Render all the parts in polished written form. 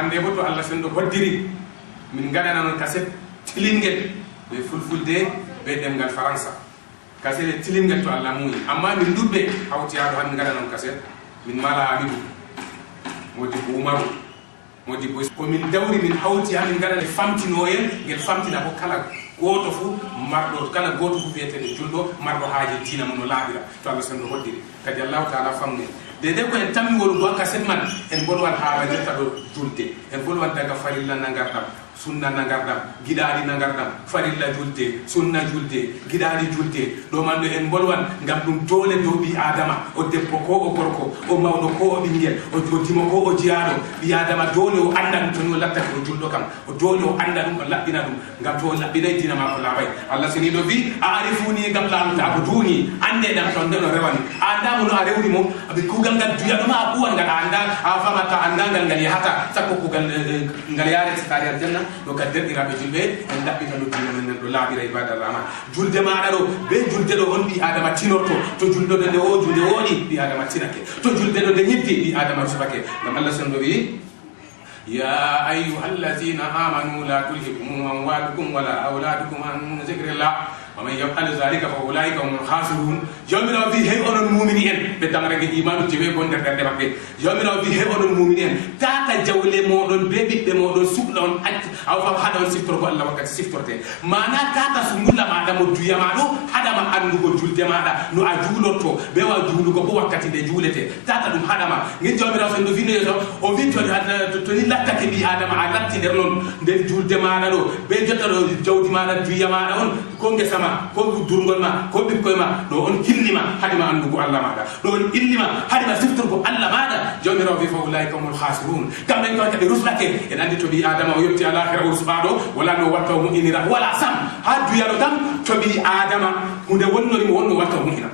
hande boto Allah sendo hoddiri min gadana non kaset tilingel be fulfulde be demgal faransa kaset tilingel to Allah muyi amma min dubbe hawti ado han gadana non kaset min mala amidu modi ko umaru modi ko min dawri min hawti han gadana famtinoyen gel famtina ko kala goto fu mardo kala goto fu fiyete juldo mardo haaje dina mun laabira to Allah sendo hoddiri kadi Allah taala famne de ko en tammi wol do kaset man en bolwal haala jetta do julde en bolwal daga farilla nangardam sunna nangardam gidadi nangardam farilla julde sunna julde gidadi julde do mando en bolwan ngam dum dole do bi adama o debbo ko o gorko o mawdo ko o bingel o dimo ko o jiado bi adama dole o andan to no latta ko juldo kam o dole o anda dum o labbina dum ngam to labbinay dina ma ko labay Allah seni do bi arifuni ngam la ta'buduni ande dam ton do rewani anda mo no arewni mo abi kugal ngal duya dum a buwan ngal anda a famata anda ngal ngal yahata sakko kugal ngal yaare tsari aljanna do kadder irabe julbe en dabbita no dina men do laabira ibadar rahman julde maada do be julde do on bi adama tinorto to julde do de o julde woni bi adama tinake to julde do de nyiddi bi adama subake ngam Allah sen do wi ya ayyuhallazina amanu la tulhikum amwalukum wala auladukum an zikrillah ومن يفعل ذلك فاولئك هم الخاسرون يومنا في هي اون المؤمنين بدمرغ ايمان جيبي بون در در مكه يومنا في هي اون المؤمنين تاتا جولي مودون بيبي be modon subdon aw fam hadon siftor ko Allah wakati siftorte mana tata sumulla ma damo duyama do hadama andugo julde mada no a julorto be wa julugo ko wakati de julete tata dum hadama ngi jomira so do vino so o vinto to ni lattake bi adama a latti der non der julde mada do be jottado jawdi mada duyama da on ko ngesama ko durgol ma ko bikkoy ma do on killima hadima andugo Allah mada do on illima hadima siftorgo Allah mada jomira fi fa ulaika humul khasirun kambe ko tabe ruslake en andi to bi adama o yotti alakhira usbado wala no watta mo inira wala sam haddu yalo tam to bi adama hunde wonnori mo wonno watta mo ina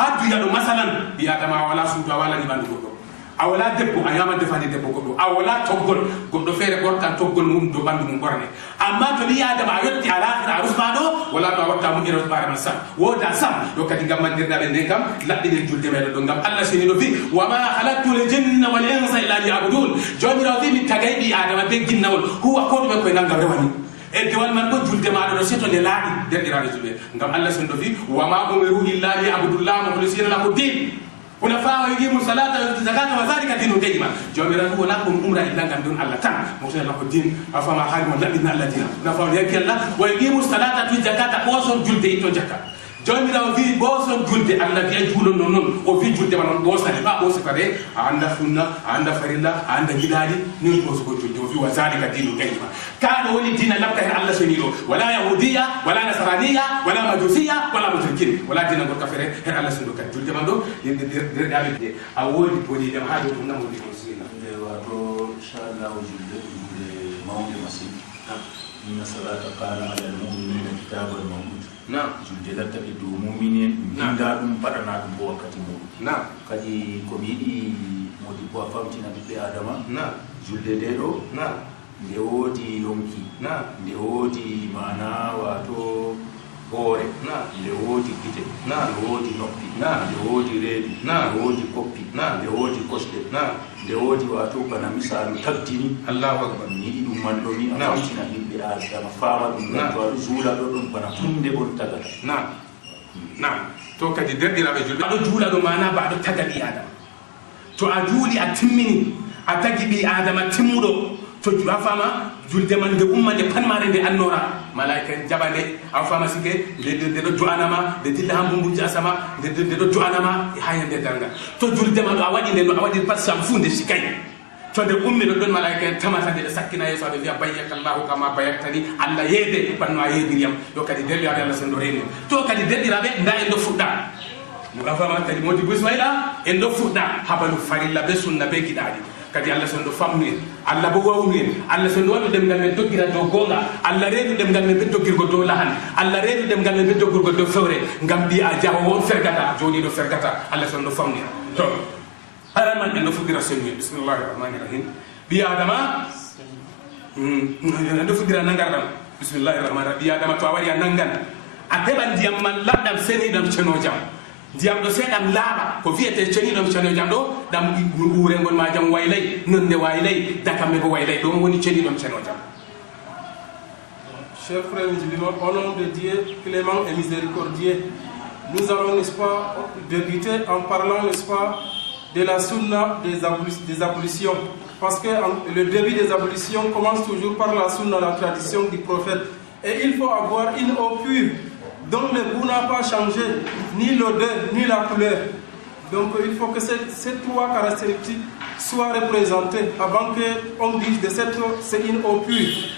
haddu yalo masalan bi adama wala suudu wala ni bandu goddo awala debbo ayama defande debbo goddo awala toggol goddo fere gorta toggol mum do bandu mum borne amma to bi adama yotti alakhira usbado wala no watta mo ina usbado man sam woda sam do kadi ngam mandirda be ndekam laddine julde mede do ngam Allah seni do fi wa ma khalaqtul jinna wal insa illa liya'budun jomira fi mi tagay bi adama be ginnawol huwa ko do be koy nangam rewani e dewal man ko julde ma do seto de laadi derdirade julbe ngam Allah seni do fi wa ma umiru illa liya'budullaha mukhlisina lahu din ونفاء يجيب الصلاة والزكاة وذلك دين قيما جواميرا هو لكم أمرا إلا كان دون الله تعالى مخشى الله الدين أفما حالم لا بإذن الله دين نفاء يجي الله ويجيب الصلاة والزكاة وصل جلدي توجكا جواميرا في بوصل جلدي الله في جول نون وفي جلدي من بوصل ما بوصل كده عند سنة عند فريلا عند جداري نين بوصل جلدي وفي وذلك دين قيما كان ولي دين لا بتهر الله سنيلو ولا يهودية ولا نصرانية ولا مجوسية ولا مشركين ولا دين غير كافر هر الله سنيلو كان جلدي من دو درجة أول بودي دم هذا كنا مودي مسلمين. واتو إن شاء الله وجود الموت مسيح. إن الصلاة قال على المؤمنين كتاب الموت. نعم. جود لا تجد مؤمنين. نعم. دارهم بدنا بوقت الموت. نعم. كذي كميدي مودي بوافم تنا بيد آدم. نعم. جود ديرو. نعم. لهودي يومكي. نعم. لهودي معنا واتو hore le wodi gite le wodi noppi le wodi reedi le wodi koppi le wodi kosde le wodi wato bana misalu tabdini Allahu akbar ni dum mando ni aftina himbe adama faama dum to zula do dum bana tunde bon tagata to kadi derdirabe julbe do jula do mana ba do tagadi adama to a juli a timmini a tagibi adama timmudo to afama julde man de umma de panmare de annora malaika jabande afama sike de do joanama de dilla hambumbu jasama de do joanama hayande danga to julde man a wadi de no a wadi passam funde sikay to de ummi do don malaika tamata de sakkina yeso de bayyaka Allah kama bayaktani Allah yede banno yediriyam do kadi delli Allah sendo reni to kadi deddirabe nda en do fudda mo afama kadi modi busmayla en do fudda habalu farilla be sunna be gidadi kadi Allah sendo famni Allah bo wawni Allah sendo wadu dem ngal men dogira do gonga Allah reedu dem ngal men dogirgo do lahan Allah reedu dem ngal men dogirgo do fewre ngam bi a jawo won fergata joni do fergata Allah sendo famni to araman en do fudira senni bismillahir rahmanir rahim bi adama en do fudira nangardam bismillahir rahmanir rahim bi adama to wari nangan a teban diam man laddam seni dam ceno jam diam do sedam laaba ko viete ceni dom ceni jam do dam ure ngol ma jam waylay nonde waylay dakam ko waylay do woni ceni dom ceni jam. Chers frères musulmans, au nom de Dieu clément et miséricordieux, nous allons, n'est-ce pas, débuter en parlant, n'est-ce pas, de la sunna des ablutions. Parce que le début des ablutions commence toujours par la sunna, la tradition du prophète. Et il faut avoir une eau pure, dont le goût n'a pas changé, ni l'odeur, ni la couleur. Donc il faut que ces trois caractéristiques soient représentées avant qu'on dise de cette eau, c'est une eau pure.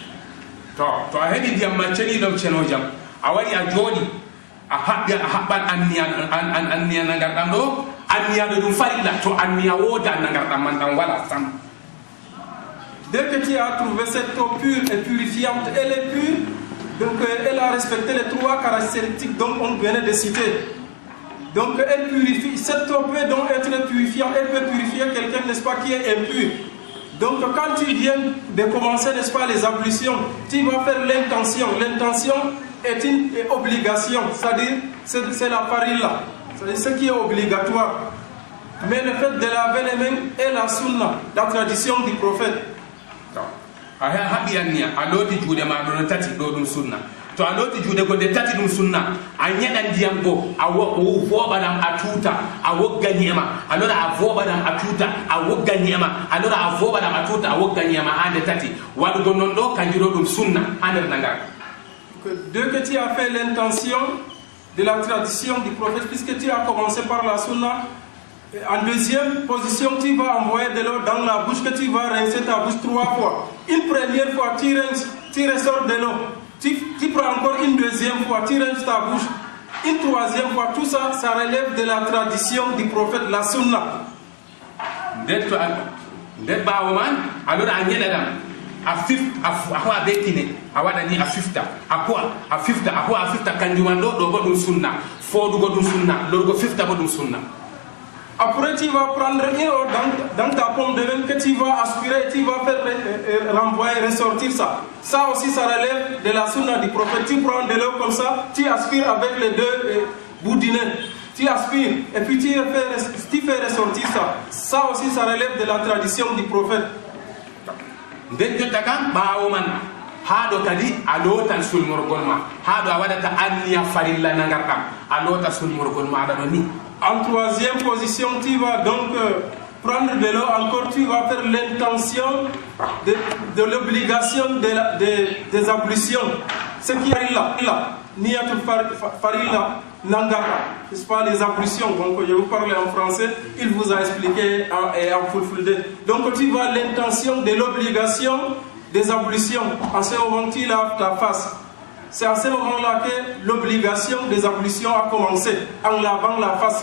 To a heɗi ndiyam ma ceni ɗom ceno jam a waɗi a jooɗi a haɓɓan anniya na ngarɗam ɗo anniyaɗo ɗum farilla to anniya wooda na ngarɗam man ɗam wala sam. Dès que tu as trouvé cette eau pure et purifiante, elle est pure, donc elle a respecté les trois caractéristiques dont on venait de citer. Donc elle purifie, cette eau peut donc être purifiante, elle peut purifier quelqu'un, n'est-ce pas, qui est impur. Donc quand tu viens de commencer, n'est-ce pas, les ablutions, tu vas faire l'intention. L'intention est une obligation, c'est-à-dire c'est la farilla, c'est-à-dire ce qui est obligatoire. Mais le fait de laver les mains est la sunna, la tradition du prophète. A haɓi anniya a looti juuɗe ma ɗo no tati ɗo ɗum sunna to a looti juuɗe goɗɗe tati ɗum sunna a ñeɗan ndiyam go a voɓaɗam a tuuta a wogga ñeema alora a voɓaɗam a tuuta a wogga ñeema alora a voɓaɗam a tuuta a wogga ñeema ha nde tati waɗugo non ɗo kanjum ɗo ɗum sunna ha nder nangar. Dès que tu as fait l'intention de la tradition du prophète, puisque tu as commencé par la sunna, en deuxième position, tu vas envoyer de l'eau dans la bouche, que tu vas rincer ta bouche 3 fois. Une première fois, tu rinces, tu ressors de l'eau. Tu prends encore une deuxième fois, tu rinces ta bouche. Une troisième fois, tout ça, ça relève de la tradition du prophète, la sunna. Ndet ɓawo man alors a ñeɗaɗam a howa be kine a waɗani a fifta a howa a fifta kanjum man ɗo ɗo bo ɗum sunna fodugo ɗum sunna lorgo fifta bo ɗum sunna. Après, tu vas prendre une eau dans ta pomme de main que tu vas aspirer, tu vas faire renvoyer, ressortir ça. Ça aussi, ça relève de la sunna du prophète. Tu prends de l'eau comme ça, tu aspires avec les deux bouts du nez. Tu aspires et puis tu fais ressortir ça. Ça aussi, ça relève de la tradition du prophète. haɗo kadi a lootan sulmorgol ma haɗo a waɗata anniya farilla nagarɗam a loota sulmorgol maɗa ɗo ni. En troisième position, tu vas donc prendre de l'eau encore, tu vas faire l'intention de l'obligation des ablutions. Ce qui est là, niyatul farilla nangara, n'est-ce pas, les ablutions. Donc je vous parle en français, il vous a expliqué en fulfulde. Donc tu vas l'intention de l'obligation des ablutions. En ce moment, tu laves ta face. C'est à ce moment-là que l'obligation des ablutions a commencé, en lavant la face.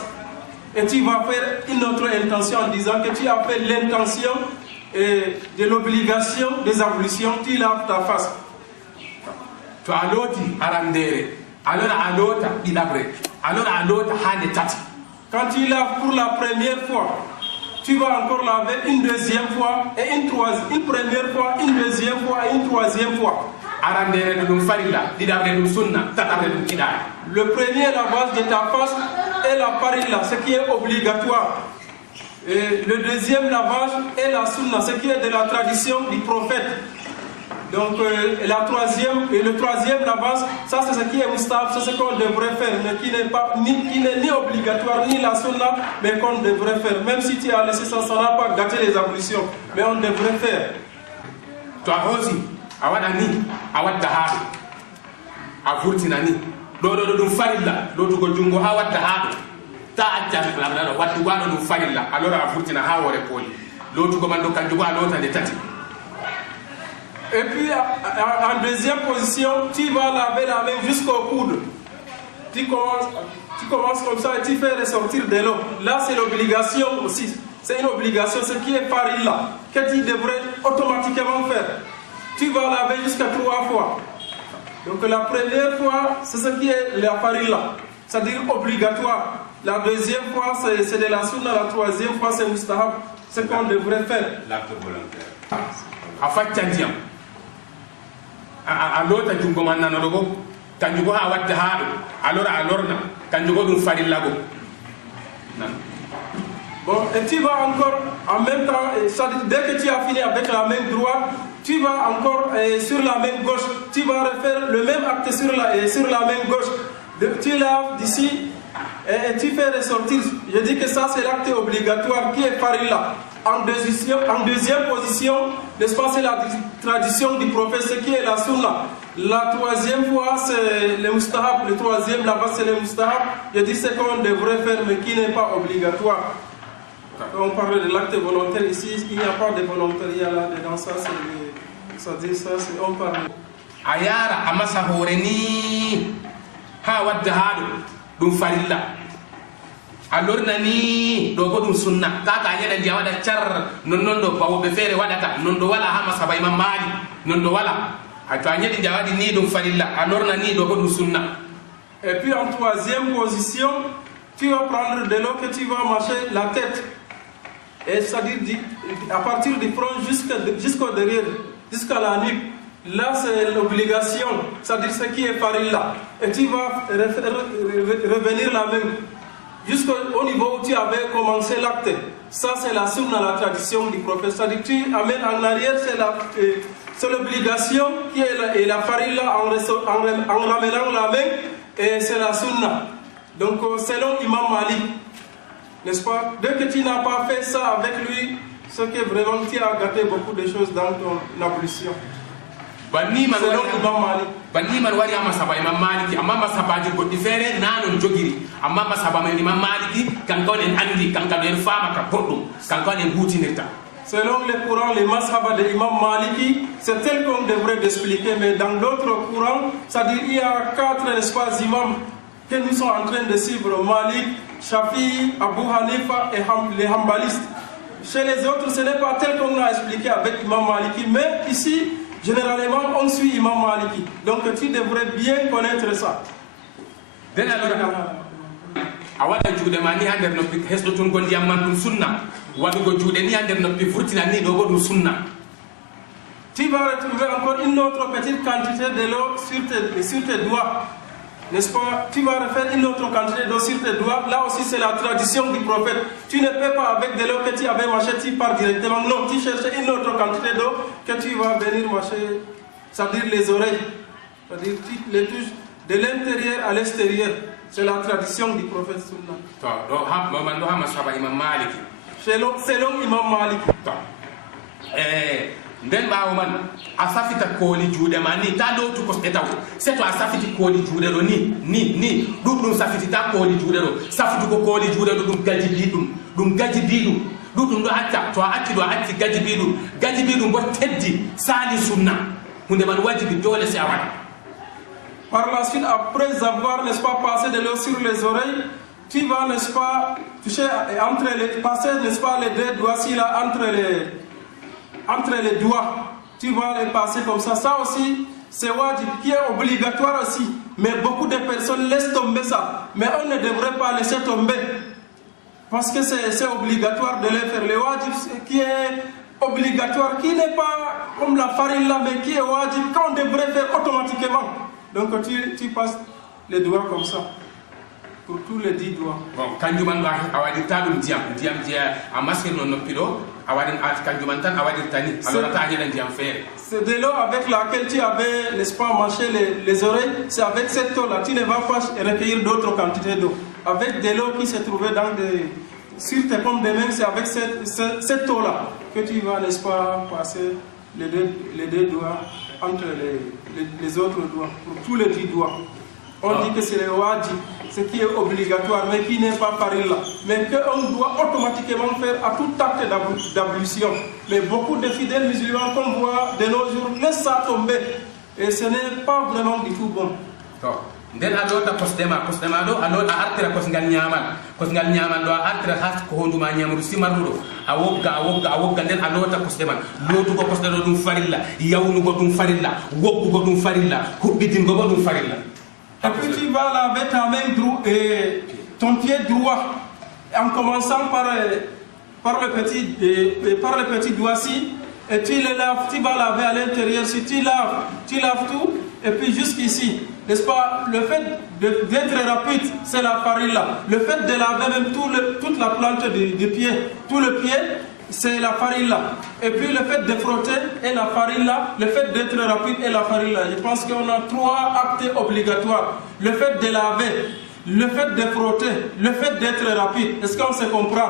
Et tu vas faire une autre intention en disant que tu as fait l'intention de l'obligation des ablutions, tu laves ta face. To a looti arandere alora a loota ɗiɗaɓre alora a loota hande tati. Quand tu laves pour la première fois, tu vas encore laver une deuxième fois et une première fois, une deuxième fois et une troisième fois. Arandere ɗum farilla ɗiɗaɓre ɗum sunna tataɓre ɗum kiɗare. Le premier lavage de ta face est la farilla, ce qui est obligatoire. Et le deuxième lavage est la sunna, ce qui est de la tradition du prophète. Donc le troisième lavage, ça c'est ce qui est mustahab, c'est ce qu'on devrait faire, mais qui n'est ni obligatoire ni la sunna, mais qu'on devrait faire. Même si tu as laissé ça, ça n'a pas gâté les ablutions, mais on devrait faire. To a hoosi a waɗa ni a wadda haaɗo a vurtina ni ɗo ɗum farilla lootugo junngo ha wadda haaɗo ta acca ɗo waddugo haɗo ɗum farilla alors a vurtina ha hoore pooli lootugo man ɗo kanjum bo a lootande tati. Et puis en deuxième position, tu vas laver la main jusqu'au coude. Tu commences comme ça et tu fais ressortir de l'eau. Là c'est l'obligation aussi. C'est une obligation, ce qui est farilla, que tu devrais automatiquement faire. Tu vas laver jusqu'à 3 fois. Donc la première fois, c'est ce qui est la farilla, c'est-à-dire obligatoire. La deuxième fois, c'est de la sunna. La troisième fois, c'est mustahab, ce qu'on devrait faire. L'acte volontaire. A faccan ndiyam a loota junngo man nanoɗo go kanjum bo ha wadda haaɗo alors a lorna kanjum bo ɗum farilla go Bon, et tu vas encore, en même temps, dès que tu as fini avec la main droite, tu vas encore sur la main gauche, tu vas refaire le même acte sur la main gauche. Tu laves d'ici et tu fais ressortir. Je dis que ça, c'est l'acte obligatoire qui est farilla. En deuxième position, n'est-ce pas, c'est la tradition du prophète, ce qui est la sunna. La troisième fois, c'est le mustahab. Le troisième, là-bas, c'est le mustahab. Je dis ce qu'on devrait faire, mais qui n'est pas obligatoire. On parle de l'acte volontaire ici, il n'y a pas de volontariat là-dedans. Ça, on parle. Ayara amasa horeni ha wadda hado dum farilla. Alors nani do godum sunna kaka nyada dia wada char non do bawo be fere wadata non do wala hama sabay mamadi non do wala ato nyadi dia wadi ni dum farilla alors nani do godum sunna. Et puis en troisième position, tu vas prendre de l'eau que tu vas marcher la tête. Et c'est-à-dire à partir du front jusqu'au derrière, jusqu'à la nuque. Là, c'est l'obligation, c'est-à-dire ce qui est farilla. Et tu vas revenir la main jusqu'au niveau où tu avais commencé l'acte. Ça, c'est la sunna, la tradition du prophète. C'est-à-dire tu amènes en arrière, c'est l'obligation qui est la farilla en ramenant la main, et c'est la sunna. Donc, selon Imam Malik, n'est-ce pas? Dès que tu n'as pas fait ça avec lui, c'est que vraiment tu as gâté beaucoup de choses dans ton ablution. Banni man wari ama saba Imam Maliki amma masabaji goddi fere nanon jogiri amma masaba man Imam Maliki kanko en andi kanko en fama ka boddum kanko en hutinirta. Selon les courants, les mashaba de Imam Maliki, c'est tel qu'on devrait l'expliquer, mais dans d'autres courants, c'est-à-dire il y a 4 espaces imams que nous sommes en train de suivre: Malik, Shafi, Abu Hanifa et les Hanbalistes. Chez les autres, ce n'est pas tel qu'on a expliqué avec Imam Maliki, mais ici, généralement, on suit Imam Maliki. Donc tu devrais bien connaître ça. Awada juude ma ni hander noppi hesdo tun gondi amman dum sunna wadugo juude ni hander noppi furtina ni do godum sunna. Tu vas retrouver encore une autre petite quantité de l'eau sur tes doigts, n'est-ce pas? Tu vas refaire une autre quantité d'eau sur tes doigts. Là aussi, c'est la tradition du prophète. Tu ne peux pas avec de l'eau que tu avais mâché, tu pars directement. Non, tu cherches une autre quantité d'eau que tu vas venir mâcher, c'est-à-dire les oreilles, c'est-à-dire tu les touches de l'intérieur à l'extérieur. C'est la tradition du prophète sunna. Selon Imam Maliki. Nden bawo man a safita kooli juude ma ni ta do to ko taw c'est to a safiti kooli juude do ni dum safiti ta kooli juude do safitu ko kooli juude do dum gaji bidum dum do acca to acci do acci gaji bidum bo teddi sali sunna hunde man wajibi dole si awat. Par la suite, après avoir, n'est-ce pas, passé de l'eau sur les oreilles, tu vas, n'est-ce pas, toucher passer, n'est-ce pas, les deux doigts là entre les doigts, tu vas les passer comme ça. Ça aussi, c'est wajib, qui est obligatoire aussi. Mais beaucoup de personnes laissent tomber ça. Mais on ne devrait pas laisser tomber. Parce que c'est obligatoire de les faire. Le wajib qui est obligatoire, qui n'est pas comme la farine là, mais qui est wajib, qu'on devrait faire automatiquement. Donc tu passes les doigts comme ça. Pour tous les 10 doigts. Bon, quand tu m'as dit talum diam a masqué non pido, quand tu m'entends tani, alors tu as diam faire. C'est de l'eau avec laquelle tu avais, n'est-ce pas, mâché les oreilles. C'est avec cette eau là, tu ne vas pas recueillir d'autres quantités d'eau. Avec de l'eau qui se trouvait sur tes pommes de main, c'est avec cette eau là que tu vas, n'est-ce pas, passer les deux doigts entre les autres doigts, pour tous les 10 doigts. On dit que c'est le wajib, ce qui est obligatoire, mais qui n'est pas farilla, mais qu'on doit automatiquement faire à tout acte d'ablution. Mais beaucoup de fidèles musulmans qu'on voit de nos jours laissent ça tomber, et ce n'est pas vraiment du tout bon. Den alota kosdema do alota artira kosngal nyaman do artira has ko honduma nyamru simarrudo awogga den alota kosdema lotu ko kosdado dum farilla yawnu go dum farilla woggu go dum farilla hubbidin go dum farilla. Et puis tu vas laver ta main droite et ton pied droit en commençant par le petit doigt-ci, et tu le laves, tu vas laver à l'intérieur. Si tu laves tout, et puis jusqu'ici. n'est-ce pas, le fait d'être rapide, c'est la farilla. Le fait de laver même toute la plante du pied, tout le pied, c'est la farilla. Et puis le fait de frotter est la farilla, le fait d'être rapide est la farilla. Je pense qu'on a 3 actes obligatoires. Le fait de laver, le fait de frotter, le fait d'être rapide. Est-ce qu'on se comprend?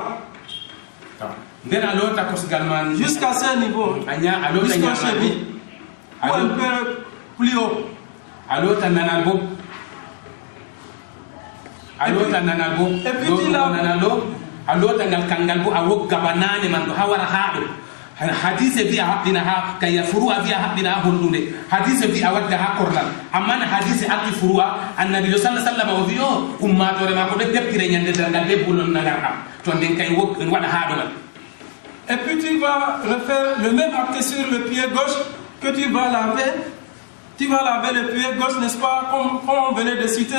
Jusqu'à ce niveau, jusqu'à cheville, ou un peu plus haut. Et puis tu laves. alota ngal kangal bo a wogga banane man do hawara haado hadise bi a habbina ha kay furu'a bi a habbina ha hondude hadise bi a wadda ha kornal amma na hadise akki furu'a annabi sallallahu alaihi wasallam o wi o ummatore ma ko be debtire nyande dangal be bulon nagar to den kay wog wada haado man. Et puis tu vas refaire le même acte sur le pied gauche que tu vas laver. Tu vas laver le pied gauche, n'est-ce pas, comme on venait de citer.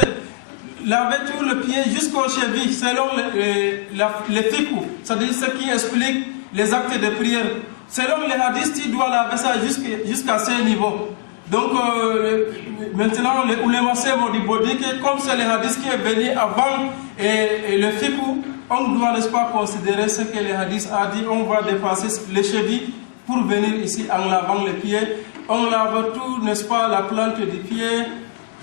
Laver tout le pied jusqu'aux chevilles selon les fiqh, c'est-à-dire ce qui explique les actes de prière. Selon les hadiths, tu dois laver ça jusqu'à ce niveau. Donc maintenant, les oulémas m'ont dit que comme c'est les hadiths qui est venu avant et le fiqh, on doit, n'est-ce pas, considérer ce que les hadiths a dit. On va dépasser les chevilles pour venir ici en lavant les pieds. On lave tout, n'est-ce pas, la plante du pied,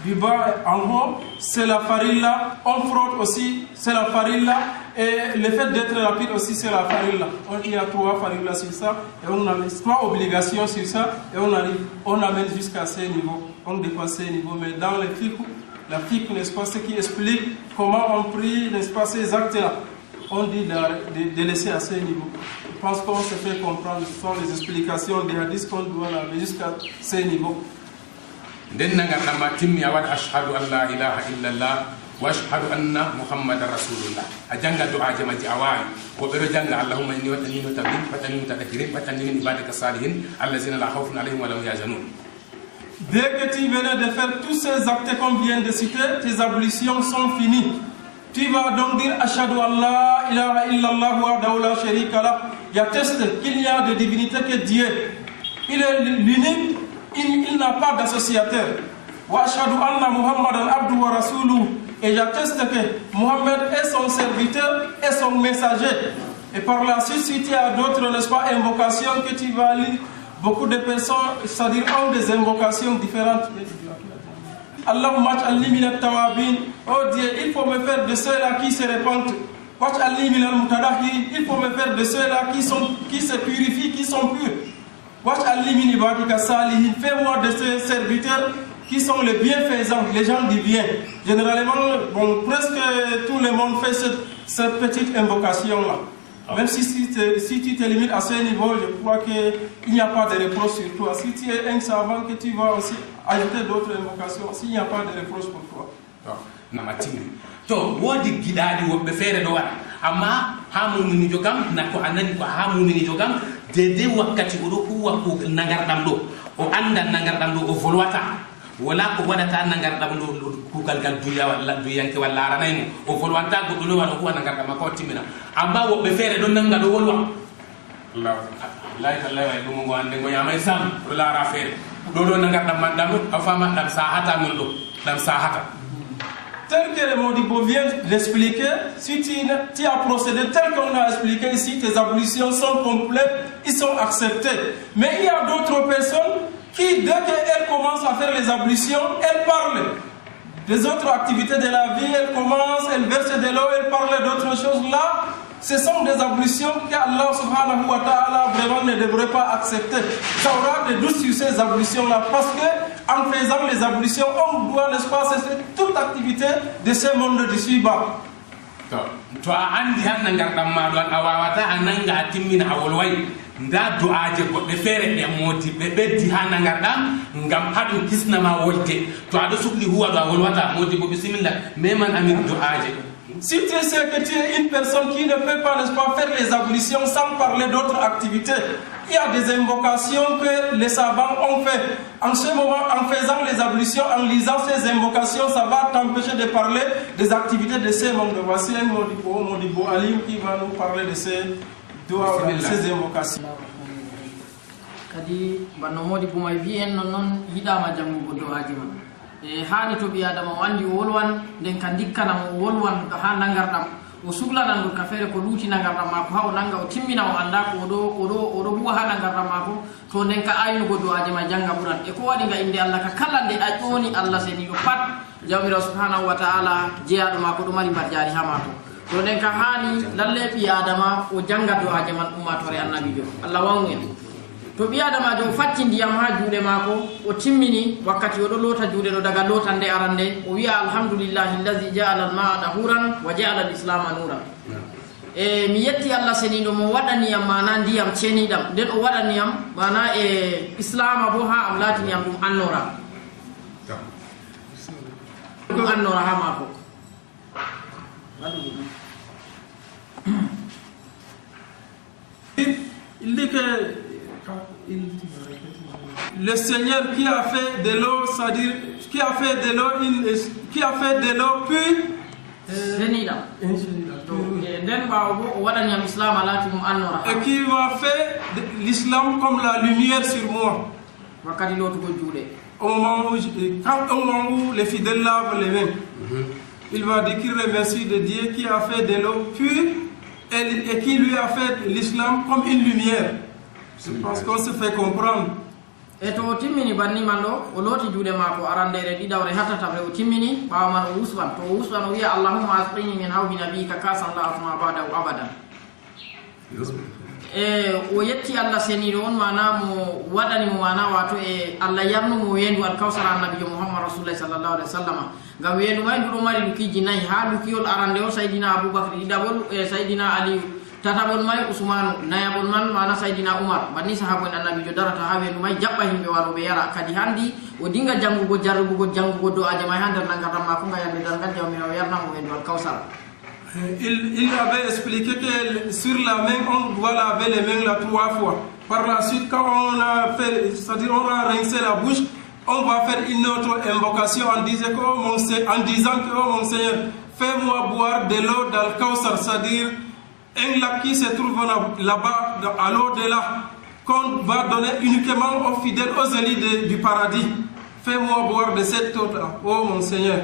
du bas en haut, c'est la farilla. On frotte aussi, c'est la farilla. Et le fait d'être rapide aussi, c'est la farilla. Il y a 3 farillas sur ça. Et on a 3 obligations sur ça. Et on amène jusqu'à ce niveau. On dépasse ce niveau. Mais dans le fiqh, la fiqh, n'est-ce pas, ce qui explique comment on prie, n'est-ce pas, ces actes-là. On dit de laisser à ce niveau. Je pense qu'on se fait comprendre. Ce sont les explications des hadiths qu'on doit laver jusqu'à ce niveau. Den naga nama timmi awad ashhadu an la ilaha illallah wa ashhadu anna muhammadar rasulullah ajanga du'a jamaji awai ko be janga allahumma inni wa taninu tabin fatani mutadakirin fatani min ibadika salihin allazina la khawfun alayhim wa la hum yahzanun. Dès que tu venais de faire tous ces actes qu'on vient de citer, tes ablutions sont finies. Tu vas donc dire ashhadu an la ilaha illallah wa la sharika lah. Il atteste qu'il y a de divinité que Dieu. Il est l'unique. Il n'a pas d'associateur. Wa ashhadu anna Muhammadan abdu wa rasuluhu. Et j'atteste que Mohammed est son serviteur et son messager. Et par la suite, si tu as d'autres, n'est-ce pas, invocations que tu vas lire, beaucoup de personnes, c'est-à-dire ont des invocations différentes. Allahumma aj'alni minat tawabin. Oh Dieu, il faut me faire de ceux-là qui se répandent. Waj'alni minal mutadahirin. Il faut me faire de ceux-là qui se purifient, qui sont purs. Fais-moi de ces serviteurs qui sont les bienfaisants, les gens du bien. Généralement, presque tout le monde fait cette petite invocation-là. Même si tu te limites à ce niveau, je crois qu'il n'y a pas de reproche sur toi. Si tu es un savant, que tu vas aussi ajouter d'autres invocations, s'il n'y a pas de reproche pour toi. To wodi gidadi wobbe fere do wada amma ha mumini jogam nako anani ko ha mumini jogam dede wakkati odo huwa ko nangardam do o anda nangardam do o volwata wala ko wadata nangardam do kugal gal duya walla duyanke walla aranaymo o volwanta go do wala huwa nangardam ko timina amma wobbe fere do nanga do wolwa Allah wallahi way dum go ande go yamay sam do la ra fere do nangardam man dam afama dam sahata non do dam sahata. Tel que le Modibo vient d'expliquer, si tu as procédé tel qu'on a expliqué ici, tes ablutions sont complètes, ils sont acceptés. Mais il y a d'autres personnes qui, dès qu'elles commencent à faire les ablutions, elles parlent des autres activités de la vie, elles commencent, elles versent de l'eau, elles parlent d'autres choses. Là, ce sont des ablutions qu'Allah subhanahu wa ta'ala vraiment ne devrait pas accepter. Ça aura des doutes sur ces ablutions-là parce que en faisant les ablutions, on doit, n'est-ce pas, cesser toute activité de ce monde du suivant. To andi han nangardam ma do awawata ananga timmina awolway nda du'aaje godbe fere de moti be beddi han nangardam ngam hadu kisnama wolte to ado sukli huwa do awolwata moti bo bismillah meman amir du'aaje. Si tu sais que tu es une personne qui ne peut pas, n'est-ce pas, faire les ablutions sans parler d'autres activités, il y a des invocations que les savants ont fait. En ce moment, en faisant les ablutions, en lisant ces invocations, ça va t'empêcher de parler des activités de ces mondes. Voici un Modibo Alim qui va nous parler de ces invocations. Kadi bano Modibo may bien non yidama jangugo do haji man hani to ɓi adama o andi o wolwan nden ka dikkanamo o wolwan ha nangarɗam o suhlanan ɗum ka feere ko luuti nangarɗam mako ha o nanga o timmina o anda ko oɗo huwa ha nangarɗam mako to nden ka aynugo du'aji ma janga ɓuran e ko waɗi nga inde Allah ka kala nde a ƴoni Allah seniɗo pat jawmirawo subhanahu wa ta'ala jeyaɗo mako ɗo mari mbarjari ha mako to nden ka hani lalle ɓi adama o janga du'aji man ummatore annabijo Allah wanu en to ɓi adamajo o facci ndiyam ha juuɗe mako o timmini wakkati oɗo loota juuɗe ɗo daga lotande arande o wiya alhamdulillahi allazi ja'ala al-ma'a dahuran wa ja'ala al-islama nuran e mi yetti Allah seniɗo mo waɗaniyam mana ndiyam ceniɗam nden o waɗaniyam mana e islama bo ha am laatiniyam ɗum annora ɗum annora ha mako il dit que le Seigneur qui a fait de l'eau, c'est-à-dire qui a fait de l'eau puis et qui m'a fait l'islam comme la lumière sur moi. Au moment où les fidèles lavent les mains, il va décrire le merci de Dieu qui a fait de l'eau pure et qui lui a fait l'islam comme une lumière. Parce qu'on se fait comprendre. E to timmini banni man ɗo o looti juuɗe maako arandere ɗiɗawre hatataɓre o timmini ɓawa man o wuswan to o wuswan o wiya allahumma asqini min hawbi nabiyika kasan la asma ba'dahu abadan e o yetti Allah seniɗo on mana mo waɗanimo mana wato e Allah yarnumo wendu alkawsara annabijo muhammad rasulullah sallallahu alaihi wa sallam ngam wendu may nduɗo mari lukiji nayyi ha lukiyol arande o saydina aboubacry ɗiɗaɓol e saydina aliyu tataɓol may ousmanu nayaɓol man mana saydina oumar banni sahabo en annabijo darata ha wendu may jaɓɓa himɓe waɗoɓe yara kadi hanndi o dinga janngugo jarrugo janngugo do'aje may ha nder nangarɗam mako nga yande dargal jawmirawo yarnamo wendu alkawsara. Il avait expliqué que sur la main on doit laver les mains là 3 fois. Par la suite quand on a fait, c'est-à-dire on a rincé la bouche, on va faire une autre invocation en disant que oh mon Seigneur, fais-moi boire de l'eau d'Al-Kawsar, c'est-à-dire un lac qui se trouve là-bas à l'au-delà, qu'on va donner uniquement aux fidèles, aux élites du paradis. Fais-moi boire de cette eau-là, oh mon Seigneur.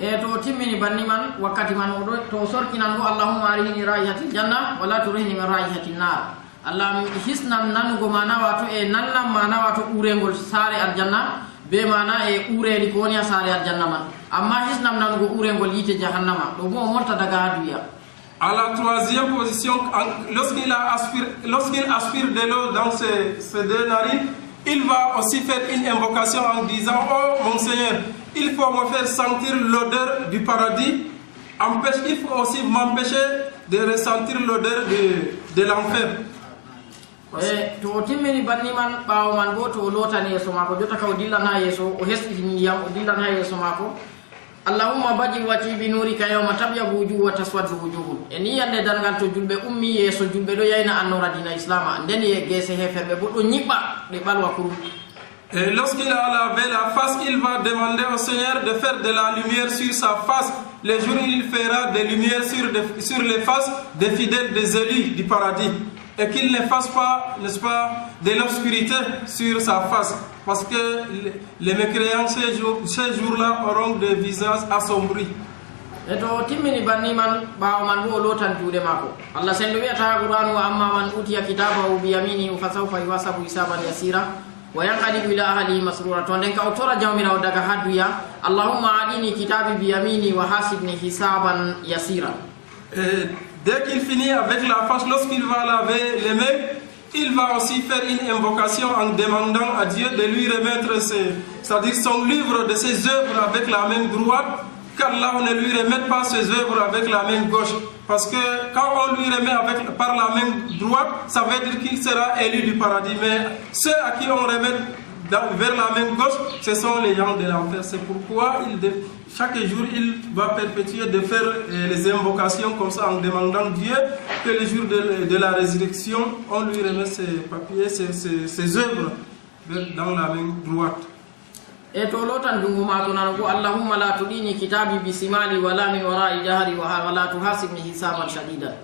e to timmini banni man wakkati man oɗo to sorkinan go allahumma arihini raihati janna wala turihni min raihati nar allah hisnam nanugo mana wato e nannam mana wato ɓurengol saare aljanna be mana e ɓureli ko woni ha saare aljanna man amma hisnam nanugo ɓurengol yite jahannama ɗo bo o monta daga ha duya. À la troisième position, lorsqu'il aspire de l'eau dans ses deux narines, il va aussi faire une invocation en disant oh mon Seigneur, il faut me faire sentir l'odeur du paradis. Il faut aussi m'empêcher de ressentir l'odeur de l'enfer. To timmini banni man ɓawo man bo to o lotani yeeso mako jotta ka o dillan ha yeeso o hesɗitini ndiyam o dillan ha yeeso mako allahumma bajil wati bi nurika yawma tabyabu wujuhu wa taswaddu wujuhun e ni yande dargal to julɓe ummi yeeso julɓe ɗo yayna annora dina islama nden ye guese heferɓe bo ɗo ñiɓɓa ɗe ɓalwa kurum. Et lorsqu'il a lavé la face, il va demander au Seigneur de faire de la lumière sur sa face. Les jours où il fera des lumières sur les faces des fidèles, des élus du paradis. Et qu'il ne fasse pas, n'est-ce pas, de l'obscurité sur sa face. Parce que les mécréants ces jours-là auront des visages assombris. e to timmini banni man ɓawo man bo o lotan juuɗe mako allah sendo wiyata qur'anu wa amma man utiya kitabahu bi yaminihi fa sawfa yuhasabu hisaban yasira wa yanqalibu ila ahlihi masrura to nden ka o tora jawmirawo daga ha duya allahumma adini kitabi bi yamini wa hasibni hisaban yasira. Dès qu'il finit avec la face, lorsqu'il va laver les mains, il va aussi faire une invocation en demandant à Dieu de lui remettre c'est-à-dire son livre de ses œuvres avec la main droite, qu'Allah ne lui remette pas ses œuvres avec la main gauche. Parce que quand on lui remet par la main droite, ça veut dire qu'il sera élu du paradis. Mais ceux à qui on remet vers la main gauche, ce sont les gens de l'enfer. C'est pourquoi chaque jour, il va perpétuer de faire les invocations comme ça en demandant Dieu que le jour de la résurrection, on lui remet ses papiers, ses œuvres dans la main droite. e to lotan dungu mako nan ko allahumma la tudini kitabi bisimali wala min wara'i jahri wa la tuhasibni hisaban shadidan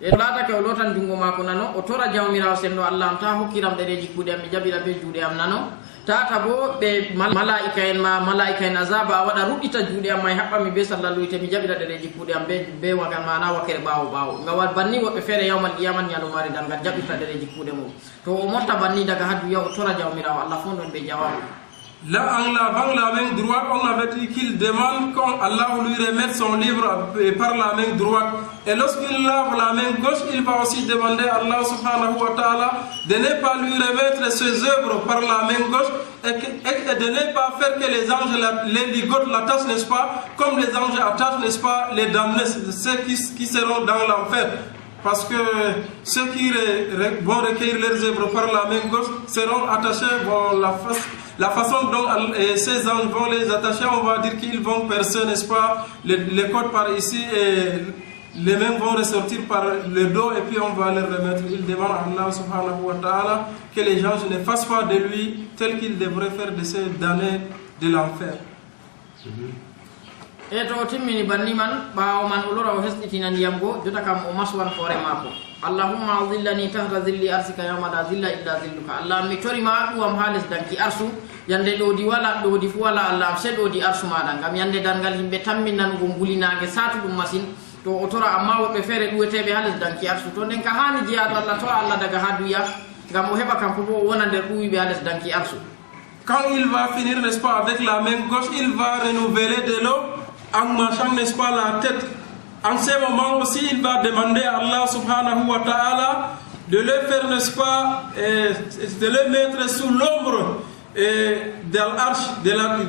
e laata ke o lotan jungo mako nano o tora jawmirawo sendo Allah am ta hokkiram ɗereji kuuɗe am mi jaɓira be juuɗe am nano tata bo ɓe malaika en azaba a waɗa ruɗɗita juuɗe am may haɓɓami be sallallu ite mi jaɓira ɗereji kuuɗe am be wagan mana wakkere ɓawo ngawat banni woɓɓe feere yawmal qiyaman ñalomare dal ngal jaɓirta ɗereji kuuɗe mum to o motta banni daga haddu yaw o tora jawmirawo Allah fo ɗon ɓe jawabu. Là, en lavant la main droite, on avait dit qu'il demande quand Allah lui remette son livre par la main droite. Et lorsqu'il lave la main gauche, il va aussi demander à Allah subhanahu wa ta'ala de ne pas lui remettre ses œuvres par la main gauche et de ne pas faire que les anges les ligotent, l'attachent, n'est-ce pas, comme les anges attachent, n'est-ce pas, les damnés, ceux qui seront dans l'enfer. Parce que ceux qui vont recueillir leurs œuvres par la main gauche seront attachés, la façon dont ces anges vont les attacher, on va dire qu'ils vont percer, n'est-ce pas, les côtes par ici et les mains vont ressortir par le dos et puis on va les remettre. Il demande à Allah subhanahu wa ta'ala que les gens ne fassent pas de lui tel qu'ils devraient faire de ces damnés de l'enfer. E to timmini banni man ɓawo man o lora o hesɗitina ndiyam go jota kam o maswan hoore maako allahumma adillani tahta zilli arsika yawma la zilla illa zilluka allah mi torima ɗuwam ha lesdanki arsu yande ɗoodi wala ɗoodi fu wala allah se ɗoodi arsu maɗa ngam yande dangal yimɓe tamminanugo ngulinage satu ɗum machine to o tora amma woɓɓe feere ɗuweteɓe ha lesdanki arsu to nden ka hani jeyaɗo allah tora allah daga ha duya ngam o heɓa kanko bo o wona nder ɗuwiɓe ha lesdanki arsu. Quand il va finir, n'est-ce pas, avec la main gauche, il va renouveler de l'eau en marchant, n'est-ce pas, la tête. En ce moment aussi, il va demander à Allah subhanahu wa ta'ala de le faire, n'est-ce pas, de le mettre sous l'ombre de l'arche,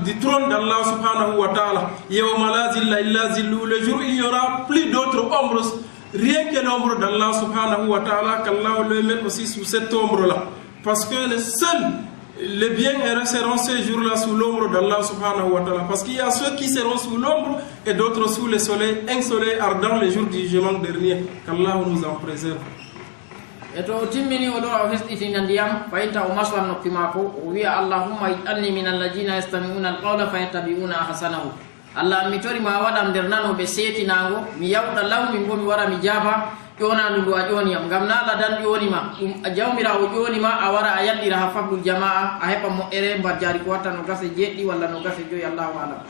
du trône d'Allah subhanahu wa ta'ala. Yawma la zilla illa zillu. Le jour où il n'y aura plus d'autres ombres, rien que l'ombre d'Allah subhanahu wa ta'ala, qu'Allah le mette aussi sous cette ombre-là. Parce que seul les bienheureux seront ces jours-là sous l'ombre d'Allah subhanahu wa ta'ala. Parce qu'il y a ceux qui seront sous l'ombre et d'autres sous le soleil, un soleil ardent les jours du jugement dernier. Qu'Allah nous en préserve. E to timmini o ɗo o hesɗitina ndiyam fayinta o maswan noppi maako o wiya allahumma ij'alni min alladina yastami'una alqawla fayattabi'una ahsanahu. Allah mi tori ma waɗam nder nanoɓe seetinago mi yawɗa lawmi bo mi wara mi jaaba ƴonandu ndu a ƴoniyam ngam na Allah dan ƴonima ɗum jawmirawo ƴonima a wara a yaɗɗira ha fabbul jama'a a heɓa moƴƴere mbadjari ko watta no gase jeɗɗi walla no gase joyi allahu alam.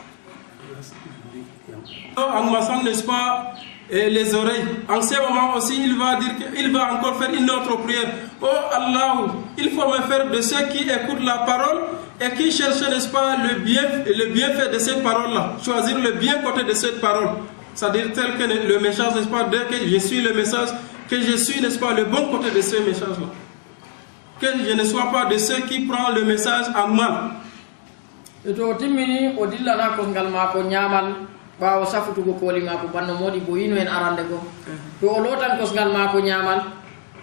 En massant, n'est-ce pas, les oreilles. En ce moment aussi, il va dire qu'il va encore faire une autre prière. Oh Allah, il faut me faire de ceux qui écoutent la parole et qui cherchent, n'est-ce pas, le bienfait de ces paroles-là. Choisir le bien côté de cette parole. C'est-à-dire tel que le message, n'est-ce pas, dès que je suis le message, que je suis, n'est-ce pas, le bon côté de ce message-là. Que je ne sois pas de ceux qui prennent le message en mal. E to timmini o dillana kosngal maako ñaamal ɓaawo safutugo kooli maako banno moɗi bo yino en arande go to o lootan kosngal maako ñaamal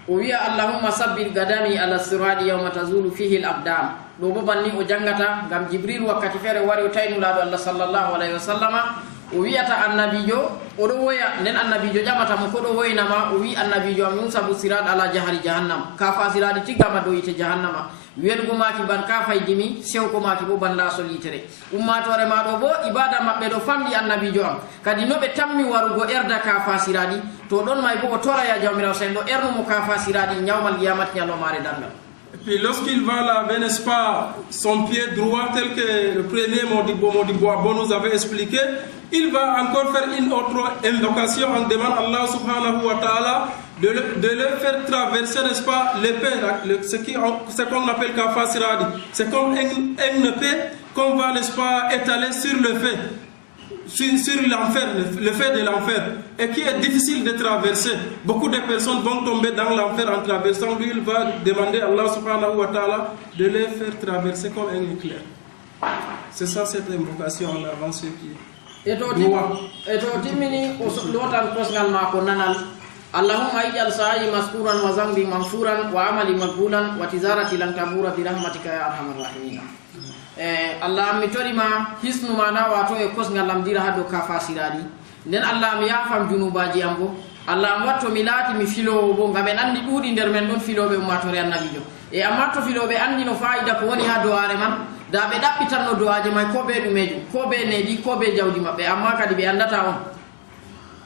o wiya allahumma sabbir gadami ala siradi yawma tazulu fihi l abdam ɗo bo banni o jangata ngam jibril wakkati feere wari o taynulaɗo allah sallllahu alayhi wa sallama o wiyata annabijo oɗo woya nden annabijo ƴamata mo koɗo woynama o wi annabijo am yunsabu sirad ala jahari jahannam ka fa siradi tiggama dow yite jahannama weɗugo maki ban ka faydimi sewko maki bo ban lasol yitere ummatore ma ɗo bo ibada maɓɓe ɗo famɗi annabijo am kadi no ɓe tammi warugo erda ka fa siradi to ɗon may bo o toraya jawmirawo sen ɗo ernumo ka fa siradi ñawmal qiyamati ñalomare dangal. Et puis lorsqu'il va laver, n'est-ce pas, son pied droit, tel que le premier Modibo nous avait expliqué, il va encore faire une autre invocation en demandant à Allah subhanahu wa ta'ala de le faire traverser, n'est-ce pas, l'épée, ce qu'on appelle Kafa Siradi. C'est comme une épée qu'on va, n'est-ce pas, étaler sur le feu. Sur l'enfer, le fait de l'enfer, et qui est difficile de traverser. Beaucoup de personnes vont tomber dans l'enfer en traversant. Lui, il va demander à Allah subhanahu wa ta'ala de les faire traverser comme un éclair. C'est ça cette invocation en avant ce qui est droit. Et to timmini lotan kosngal mako nanal allahumma ij'al sa'i maskuran wa zambi maghfuran wa amali maqbulan wa tijarati lan tabura bi rahmatika ya arhamar rahimin. Allah mi torima hisnuma na wato e kosngal am dira ha dow kafa siradi nden Allah mi yafam junubaji am bo Allah mi watto mi laati mi filowo bo ngam en andi ɗuuɗi nder men ɗon filoɓe ummatore annabijo e amma to filoɓe andi no fayida ko woni ha do'are man da ɓe ɗaɓɓitanno do'aje may ko ɓe ɗumejum ko ɓe neeɗi ko ɓe jawdi maɓɓe amma kadi ɓe andata on.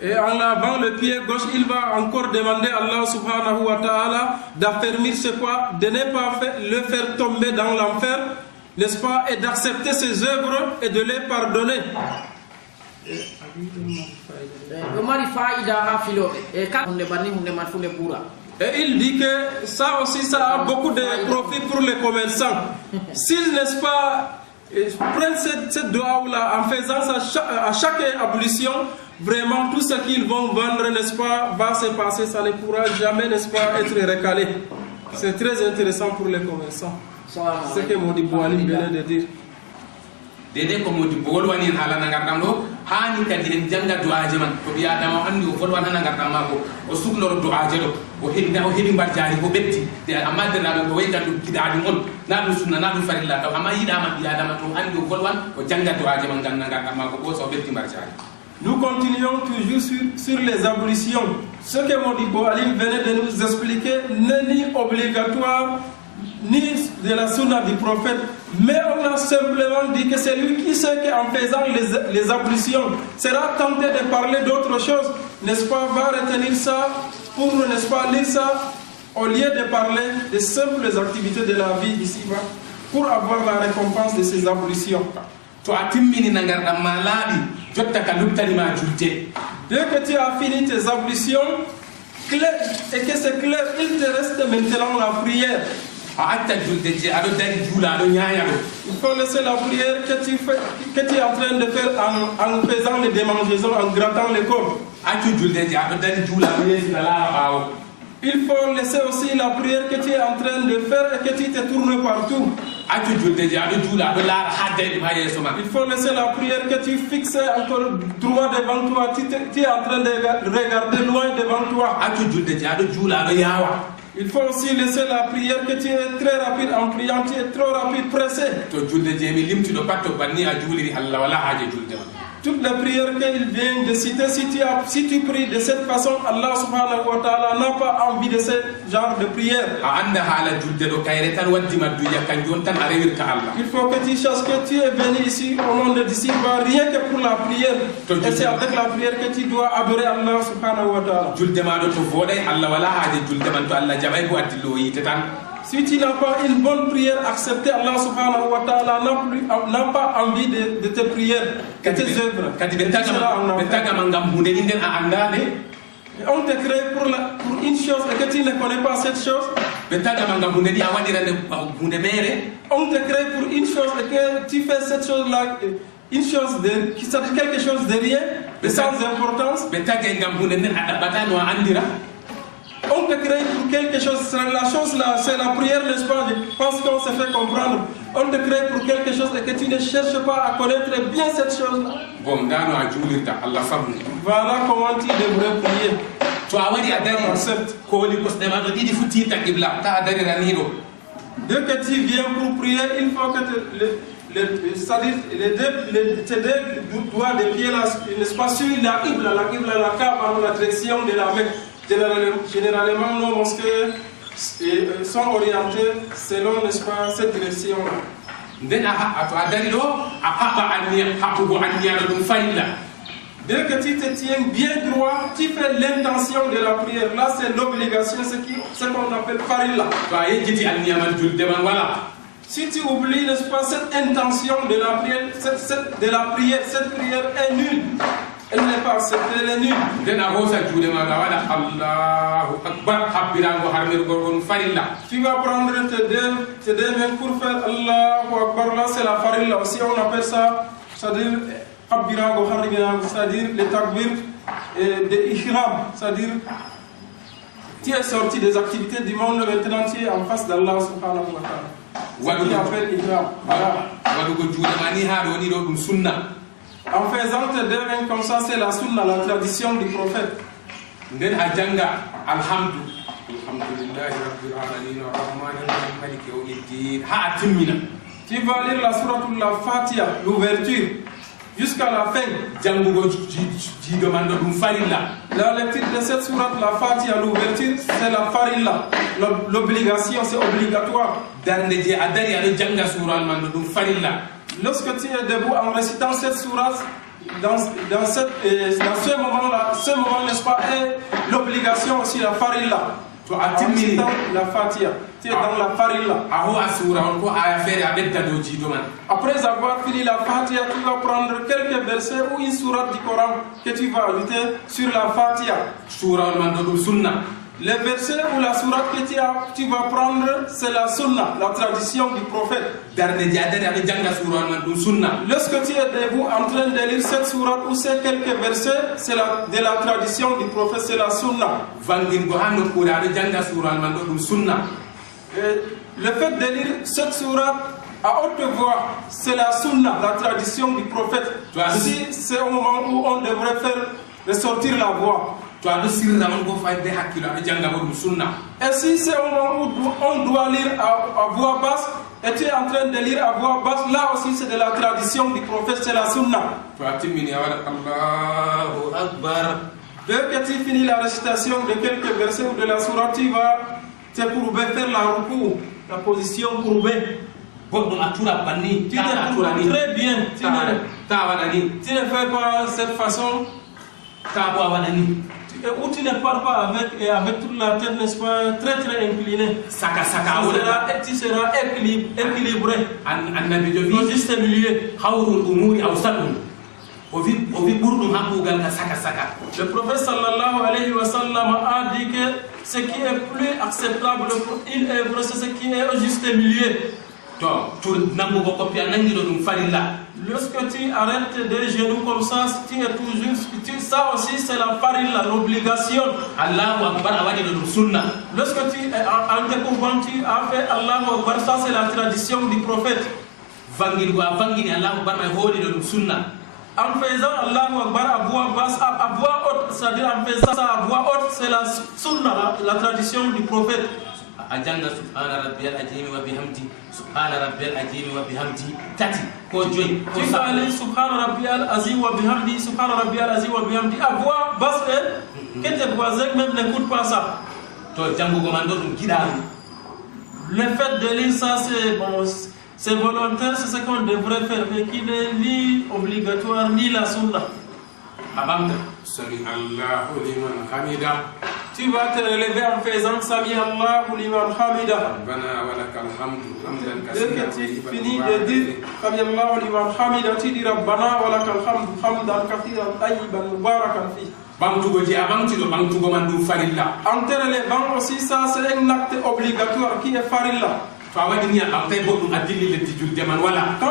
Et en lavant le pied gauche, il va encore demander à Allah subhanahu wa ta'ala d'affermir ce poids, de ne pas le faire tomber dans l'enfer, n'est-ce pas, et d'accepter ses œuvres et de les pardonner. Et il dit que ça aussi, ça a beaucoup de profit pour les commerçants. S'ils, n'est-ce pas, prennent cette doua-là en faisant ça à chaque ablution, vraiment tout ce qu'ils vont vendre, n'est-ce pas, va se passer, ça ne pourra jamais, n'est-ce pas, être recalé. C'est très intéressant pour les commerçants. C'est ce que Modibo Ali venait de dire. dede ko modi bol wani hala na ngardam do hani kadi en janga duaje man ko biya dama andi o fol wana ngardam mako o sugnoro duaje do o hedi mbar jari ko betti de amma de na ko wayta do kidadi on na do sunna na do farilla taw amma yida ma biya dama to andi o fol wan o janga duaje man ganna ngardam mako bo so betti mbar jari. Nous continuons toujours sur les ablutions. Ce que Modibo Ali venait de nous expliquer n'est ni obligatoire ni de la sunna du prophète, mais on a simplement dit que c'est lui qui sait qu'en faisant les ablutions sera tenté de parler d'autre chose, n'est-ce pas, va retenir ça pour, n'est-ce pas, lire ça au lieu de parler des simples activités de la vie ici-bas pour avoir la récompense de ces ablutions. To atimmini na ngardam ma laabi jotta ka lubtani ma julte. Dès que tu as fini tes ablutions clair, et que c'est clair, il te reste maintenant la prière. Il faut laisser la prière que tu es en train de faire en faisant les démangeaisons, en grattant les corps. Il faut laisser aussi la prière que tu es en train de faire et que tu te tournes partout. Il faut laisser la prière que tu fixes encore droit devant toi. Tu es en train de regarder loin devant toi. Il faut aussi laisser la prière que tu es très rapide en priant, tu es trop rapide, pressé. Toutes les prières qu'il vient de citer, si tu pries de cette façon, Allah subhanahu wa ta'ala n'a pas envie de ce genre de prière. Il faut que tu saches que tu es venu ici au monde d'ici rien que pour la prière. Et c'est avec la prière que tu dois adorer Allah subhanahu wa ta'ala. Si tu n'as pas une bonne prière acceptée, Allah subhanahu wa ta'ala n'a pas envie de tes prières, de tes œuvres. On te crée pour une chose et que tu ne connais pas cette chose. On te crée pour une chose et que tu fais cette chose-là, une chose qui s'appelle quelque chose de rien, de sans importance. On te crée pour quelque chose, la chose là, c'est la prière, n'est-ce pas? Je pense qu'on se fait comprendre. On te crée pour quelque chose et que tu ne cherches pas à connaître bien cette chose là. Voilà comment tu devrais prier. Dès que tu viens pour prier, il faut que tes deux doigts de pied là, n'est-ce pas, sur la Qibla, la Kaaba, la direction de la Mecque. Généralement, nos mosquées sont orientées selon, n'est-ce pas, cette direction-là. Dès que tu te tiens bien droit, tu fais l'intention de la prière. Là, c'est l'obligation, ce qu'on appelle farilla. Si tu oublies, n'est-ce pas, cette intention de la prière, cette prière est nulle. Elle n'est pas acceptée, elle est nulle. Tu vas prendre tes deux mains pour faire Allahu Akbar. Là, c'est la farilla aussi. On appelle ça, c'est-à-dire les takbir de ihram. C'est-à-dire, tu es sorti des activités du monde, maintenant tu es en face d'Allah subhanahu wa ta'ala. Ce qui appelle ihram. Voilà. En faisant tes deux mains comme ça, c'est la sunna, la tradition du prophète. Tu vas lire la sourate la Fatiha, l'ouverture, jusqu'à la fin. La lecture de cette sourate, la Fatiha, l'ouverture, c'est la farilla. L'obligation, c'est obligatoire. Lorsque tu es debout en récitant cette sourate, dans ce moment, n'est-ce pas, est l'obligation aussi, la farilla. En citant la Fatiha. Tu es dans la farilla. Après avoir fini la Fatiha, tu vas prendre quelques versets ou une sourate du Coran que tu vas ajouter sur la Fatiha. Les versets ou la sourate que tu vas prendre, c'est la sunna, la tradition du prophète. Lorsque tu es debout en train de lire cette sourate ou ces quelques versets, c'est de la tradition du prophète, c'est la sunna. Et le fait de lire cette sourate à haute voix, c'est la sunna, la tradition du prophète. Si c'est au moment où on devrait faire ressortir la voix. Et si c'est au moment où on doit lire à voix basse, et tu es en train de lire à voix basse, là aussi c'est de la tradition du prophète, c'est la sunna. Dès que tu finis la récitation de quelques versets ou de la sourate, tu vas te courber, faire la ruku, la position courbée. Tu très bien. Tu ne fais pas cette façon. Où tu ne pars pas avec toute la tête, n'est-ce pas, très très inclinée. Tu seras équilibré. Au juste milieu. Le prophète sallallahu alayhi wa sallam a dit que ce qui est plus acceptable pour une œuvre, c'est ce qui est au juste milieu. Lorsque tu arrêtes des genoux comme ça, tu es toujours, ça aussi c'est la farilla, l'obligation. Lorsque tu es en découvrant, tu as fait Allahu Akbar, ça c'est la tradition du prophète. En faisant Allahu Akbar à voix basse, à voix haute, c'est-à-dire en faisant ça à voix haute, c'est la sunna, la tradition du prophète. Tu vas aller Subhana Rabbiyal Azim wa bihamdi, Subhana Rabbiyal Azim wa bihamdi à voix basse, que tes voisins même n'écoutent pas ça. Le fait de lire ça, c'est volontaire, c'est ce qu'on devrait faire, mais qui n'est ni obligatoire ni la sunna. Sami Allahu liman hamida. Tu vas te relever en faisant Sami Allahu liman hamida. Rabbana wa lakal hamdu hamdan Dès kaseeran. que tu finis de dire Sami Allahu liman hamida, tu dis Rabbana wa lakal hamdu hamdan kathiran tayyiban mubarakan fi. En te relevant aussi, ça c'est un acte obligatoire qui est farilla. Quand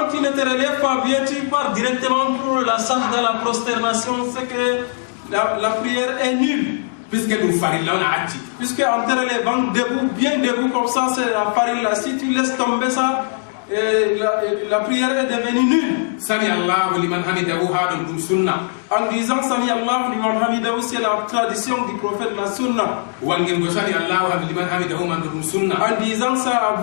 tu ne te relèves pas bien, tu pars directement pour la salle de la prosternation, c'est que la prière est nulle. Puisque en te relevant debout, bien debout comme ça, c'est la farilla. Si tu laisses tomber ça, la prière est devenue nulle. Sami Allahu liman hamidahu hadun dum sunna. En disant Sami Allahu liman hamidahu, c'est la tradition du prophète, la sunna. Wangin go Sami Allahu liman hamidahu man dum sunna. En disant ça à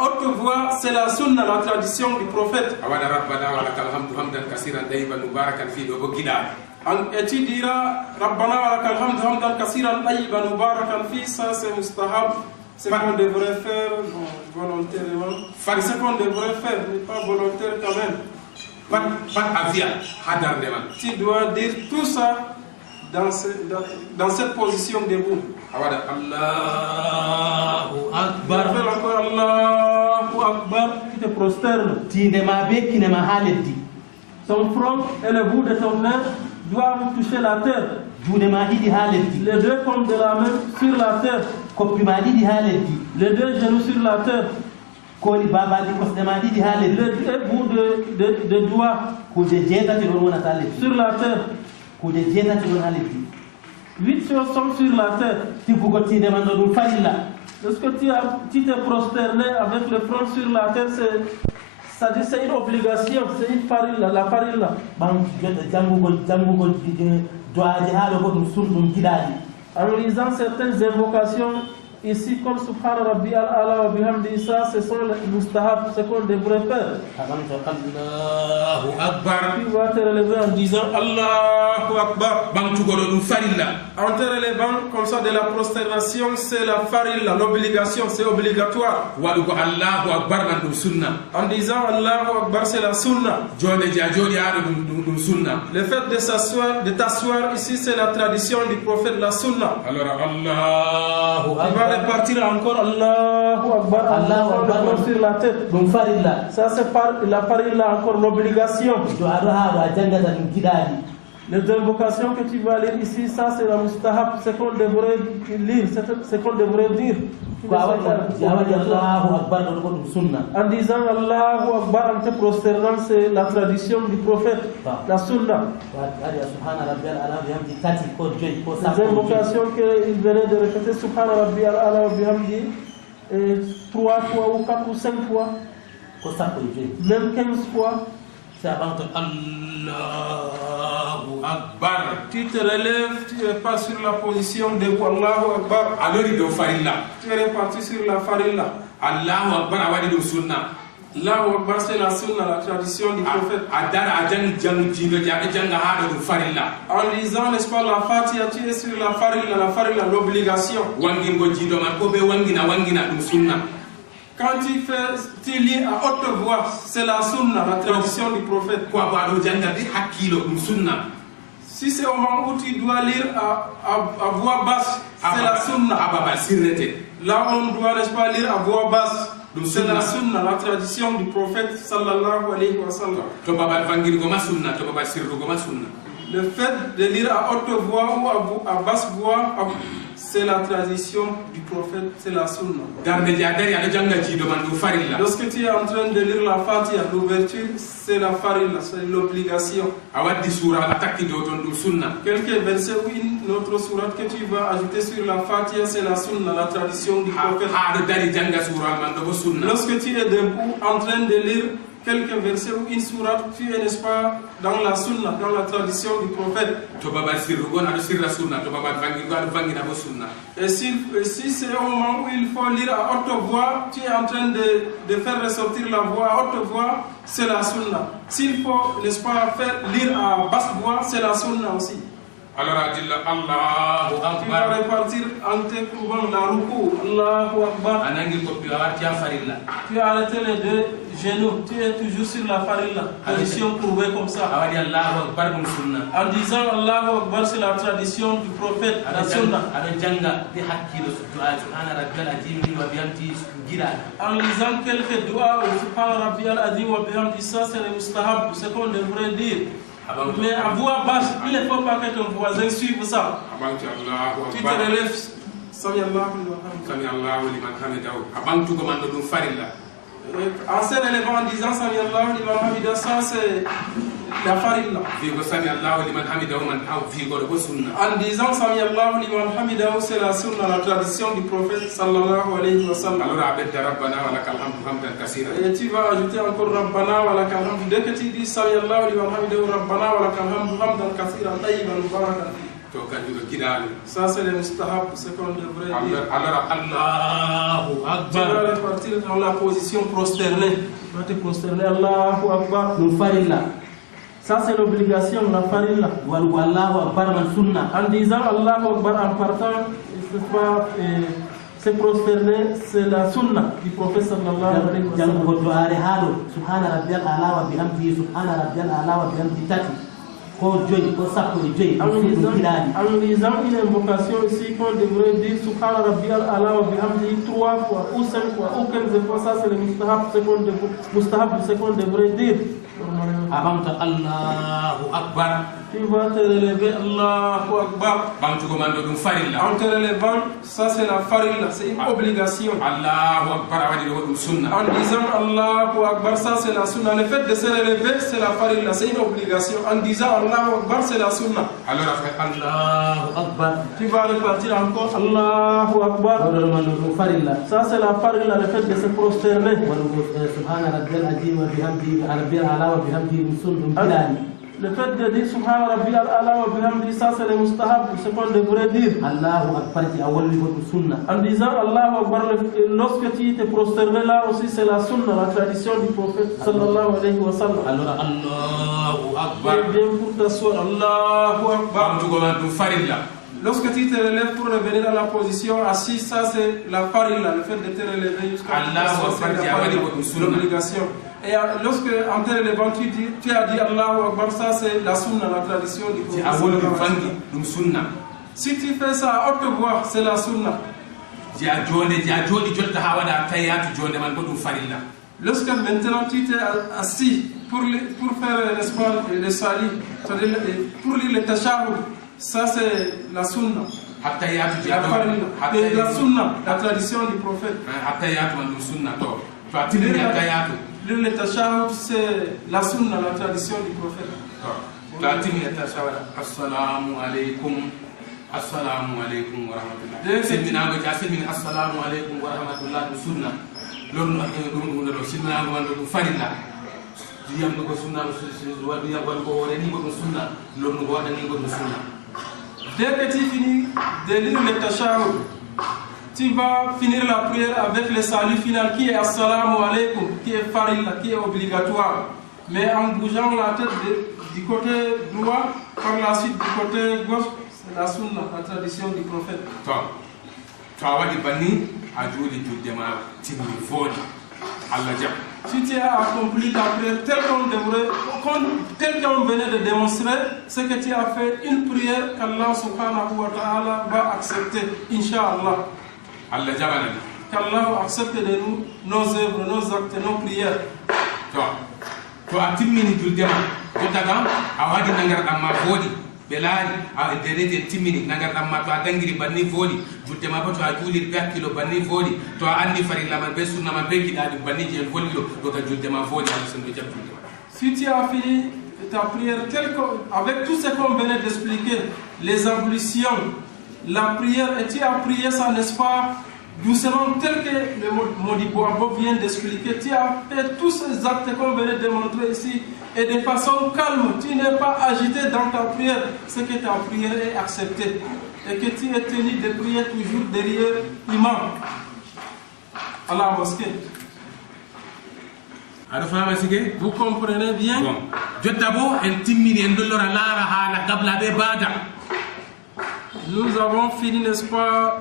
haute voix, c'est la sunna, la tradition du prophète. Awada rabbana wa lakal hamdu hamdan kaseeran tayyiban mubarakan fi do gida. Et tu diras Rabbana wa lakal hamdu hamdan kaseeran tayyiban mubarakan fi, ça c'est mustahab. C'est ce qu'on devrait faire volontairement. Ce qu'on devrait faire, mais pas volontaire quand même. Tu dois dire tout ça dans cette position debout. Allahu Akbar. Encore Allahu Akbar. Tu te prosternes. Ton front et le bout de ton main doivent toucher la terre. Les deux pommes de la main sur la terre. Les deux genoux sur la terre. Les deux bouts de doigts sur la terre. 8 choses sont sur la terre. Lorsque tu t'es prosterné avec le front sur la terre, c'est une obligation, c'est une farilla, la farilla. En lisant certaines invocations, Ici, comme Subhana Rabbi al-Ala wa bihamdi, ça, ce sont les mustahab, ce qu'on devrait faire. Allahu Akbar. Tu vas te relever en disant Allahu Akbar. En te relevant comme ça de la prosternation, c'est la farilla, l'obligation, c'est obligatoire. Allahu Akbar nan sunna. En disant Allahu Akbar, c'est la sunna. Le fait de t'asseoir ici, c'est la tradition du prophète, la sunna. Alors Allahu Akbar. Tu vas repartir encore Allahu Akbar, Allahu Akbar sur la tête. Ça c'est la farilla, encore l'obligation. Les invocations que tu vas lire ici, ça c'est la mustahab, ce qu'on devrait lire, ce qu'on devrait dire. En disant Allahu Akbar, en te prosternant, c'est la tradition du prophète, la sunna. Les invocations qu'il venait de répéter, Subhana Rabbi al-Ala wa bihamdi, 3 fois ou 4 ou 5 fois, même 15 fois. C'est avant de Allahu Akbar. Tu te relèves, tu es pas sur la position de Allahu Akbar. Alors il doit faire là. Tu es reparti sur la farilla. Allahu Akbar awadi do sunna. Allahu Akbar c'est la sunna, la tradition du prophète. Adara ajang jang jido jabe janga hado do farilla. En lisant n'est-ce pas la Fatiha, tu es sur la farilla, l'obligation. Wangin go jido man ko be wangina do sunna. Quand tu lis à haute voix, c'est la sunna, la tradition du prophète. Si c'est au moment où tu dois lire à voix basse, c'est la sunna. Là on doit, n'est-ce pas, lire à voix basse. C'est la sunna, la tradition du prophète sallallahu alayhi wa sallam. Le fait de lire à haute voix ou à basse voix, c'est la tradition du prophète, c'est la sunna. Lorsque tu es en train de lire la Fatiha, l'ouverture, c'est la farilla, c'est l'obligation. Quelques versets ou une autre sourate que tu vas ajouter sur la Fatiha, c'est la sunna, la tradition du prophète. Lorsque tu es debout en train de lire quelques versets ou une sourate, tu es, n'est-ce pas, dans la sunna, dans la tradition du prophète. Et si c'est au moment où il faut lire à haute voix, tu es en train de faire ressortir la voix à haute voix, c'est la sunna. S'il faut, n'est-ce pas, lire à basse voix, c'est la sunna aussi. Alors Allahu Akbar. Tu vas repartir en te trouvant la ruku. Allahu Akbar. Tu as arrêté les deux genoux. Tu es toujours sur la farilla. Position prouvée comme ça. En disant Allahu Akbar, c'est la tradition du prophète, la sunna. En lisant quelques doigts au Subhana Rabbi al-Azim wa bihamdi, ça c'est le mustahab, ce qu'on devrait dire. Mais à voix basse, il ne faut pas que ton voisin suive ça. Tu te relèves. Sami Allahu liman hamidahu. En se relevant en disant Sami Allahu liman hamidahu, ça c'est la farilla. En disant Sami Allahu liman hamidahu, c'est la sunna, la tradition du prophète sallallahu alayhi wa sallam. Et tu vas ajouter encore Rabbana wa lakal hamd. Dès que tu dis Sami Allahu liman hamidahu, Rabbana wa lakal hamd, hamdan kathiran tayyiban mubarakan. Ça c'est le mustahab, ce qu'on devrait dire. Alors Allahu Akbar. Tu vas repartir dans la position prosternée. Tu vas te prosterner. Allahu Akbar. Ça c'est l'obligation, la farilla. En disant Allahu Akbar en partant, se prosterner, c'est la sunna du prophète sallallahu alayhi wa sallam. Subhana rabbiyal a'la wa bihamdihi, subhana rabbiyal a'la wa bihamdihi. En lisant une invocation ici qu'on devrait dire Subhana Rabbiyal A'la wa bihamdihi 3 fois ou 5 fois ou 15 fois, ça c'est le mustahab, ce qu'on devrait dire. Avant Allahu Akbar. Tu vas te relever Allahu Akbar. En te relevant, ça c'est la farilla, c'est une obligation. Allahu Akbar. En disant Allahu Akbar, ça c'est la sunna. Le fait de se relever, c'est la farilla, c'est une obligation. En disant Allahu Akbar, c'est la sunna. Alors Allahu Akbar. Tu vas repartir encore Allahu Akbar. Ça c'est la farilla, le fait de se prosterner. le fait de dire Subhana Rabbi al-Ala wa bihamdi, ça c'est le mustahab, ce qu'on devrait dire. Allahu Akbar ti awal li fotu sunna. En disant Allahu Akbar, lorsque tu te prosternes là aussi, c'est la sunna, la tradition du prophète sallallahu alayhi wa sallam. Alors Allahu Akbar. Et bien pour t'asseoir, Allahu Akbar. farilla. Lorsque tu te relèves pour revenir à la position assise, ça c'est la farilla, le fait de te relever jusqu'à l'obligation. Et lorsque en te relevant, tu as dit Allahu Akbar, ça c'est la sunna, la tradition du prophète. Si tu fais ça à haute voix, c'est la sunna. Lorsque maintenant tu t'es assis pour faire le sali, pour lire le tashahhud, ça c'est la sunna. La sunna, la tradition du prophète. Lire le tashahhud, c'est la sunna, la tradition du prophète. Assalamu alaikum. Assalamu alaikum wa rahmatullah. Assalamu alaikum wa rahmatullah. Sunna. Lorno do sunna do farilla. Diyam do sunna do diyam ko reni ko sunna. Lorno do wadani ko sunna. Dès que tu finis de lire le tashahhud, tu vas finir la prière avec le salut final qui est Assalamu alaikum, qui est farilla, qui est obligatoire. Mais en bougeant la tête du côté droit, par la suite du côté gauche, c'est la sunna, la tradition du prophète. Si tu as accompli ta prière tel qu'on venait de démontrer, c'est que tu as fait une prière qu'Allah subhanahu wa ta'ala va accepter, Inch'Allah. Qu'Allah accepte de nous nos œuvres, nos actes, nos prières. To a timmini juldema jottaga a wadi nangarɗam ma voodi ɓe laari a derete timmini nangarɗam ma to a dangiri banni voodi juldema bo to a juuliri be hakkilo banni voodi to a anndi farilla man be sunna man be giɗaɗi banni je en volliɗo ɗo ka juldema voodi ala sen ɗo jab juldema. Si tu as fini ta prière avec tout ce qu'on venait d'expliquer, les ablutions, la prière, et tu as prié ça, n'est-ce pas, doucement, tel que le Modibo Abou vient d'expliquer, tu as fait tous ces actes qu'on venait de montrer ici, et de façon calme, tu n'es pas agité dans ta prière, c'est que ta prière est acceptée, et que tu es tenu de prier toujours derrière l'imam à la mosquée. Vous comprenez bien? Nous avons fini, n'est-ce pas,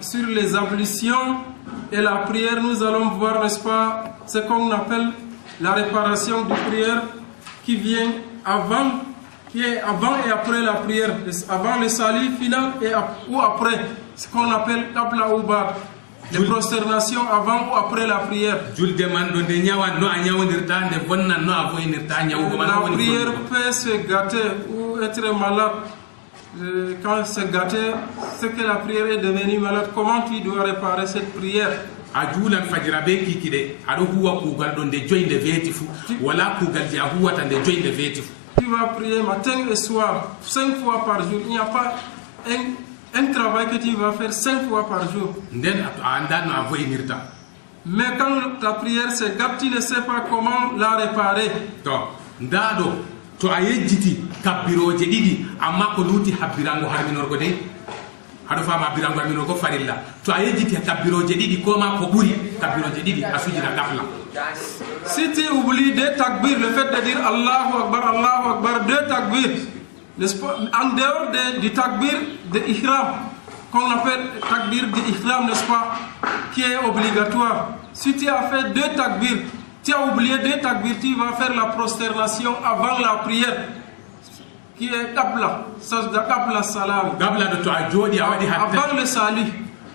sur les ablutions et la prière. Nous allons voir, n'est-ce pas, ce qu'on appelle la réparation de prière qui vient avant, qui est avant et après la prière, avant le salut final ou après, ce qu'on appelle qabla ou ba'd. Les prosternations avant ou après la prière. La prière peut se gâter ou être malade. Quand c'est gâté, c'est que la prière est devenue malade. Comment tu dois réparer cette prière? Tu vas prier matin et soir, 5 fois par jour. Il n'y a pas un travail que tu vas faire 5 fois par jour. Mais quand ta prière se gâte, tu ne sais pas comment la réparer. To a yejjiti kabbiroje ɗiɗi amma ko luuti habbirango harminorgo de haɗo fama habbirango harminorgo farilla to a yejjiti kabbiroje ɗiɗi koma ko ɓuri kabbiroje ɗiɗi a sujina gafla. Si tu oublies deux takbir, le fait de dire Allahu Akbar, deux takbir, en dehors du takbir de ihram, qu'on appelle takbir de ihram, n'est-ce pas, qui est obligatoire. Si tu as fait deux takbir, tu as oublié deux takbir, tu vas faire la prosternation avant la prière, qui est qabla, qabla salam. Avant le salut.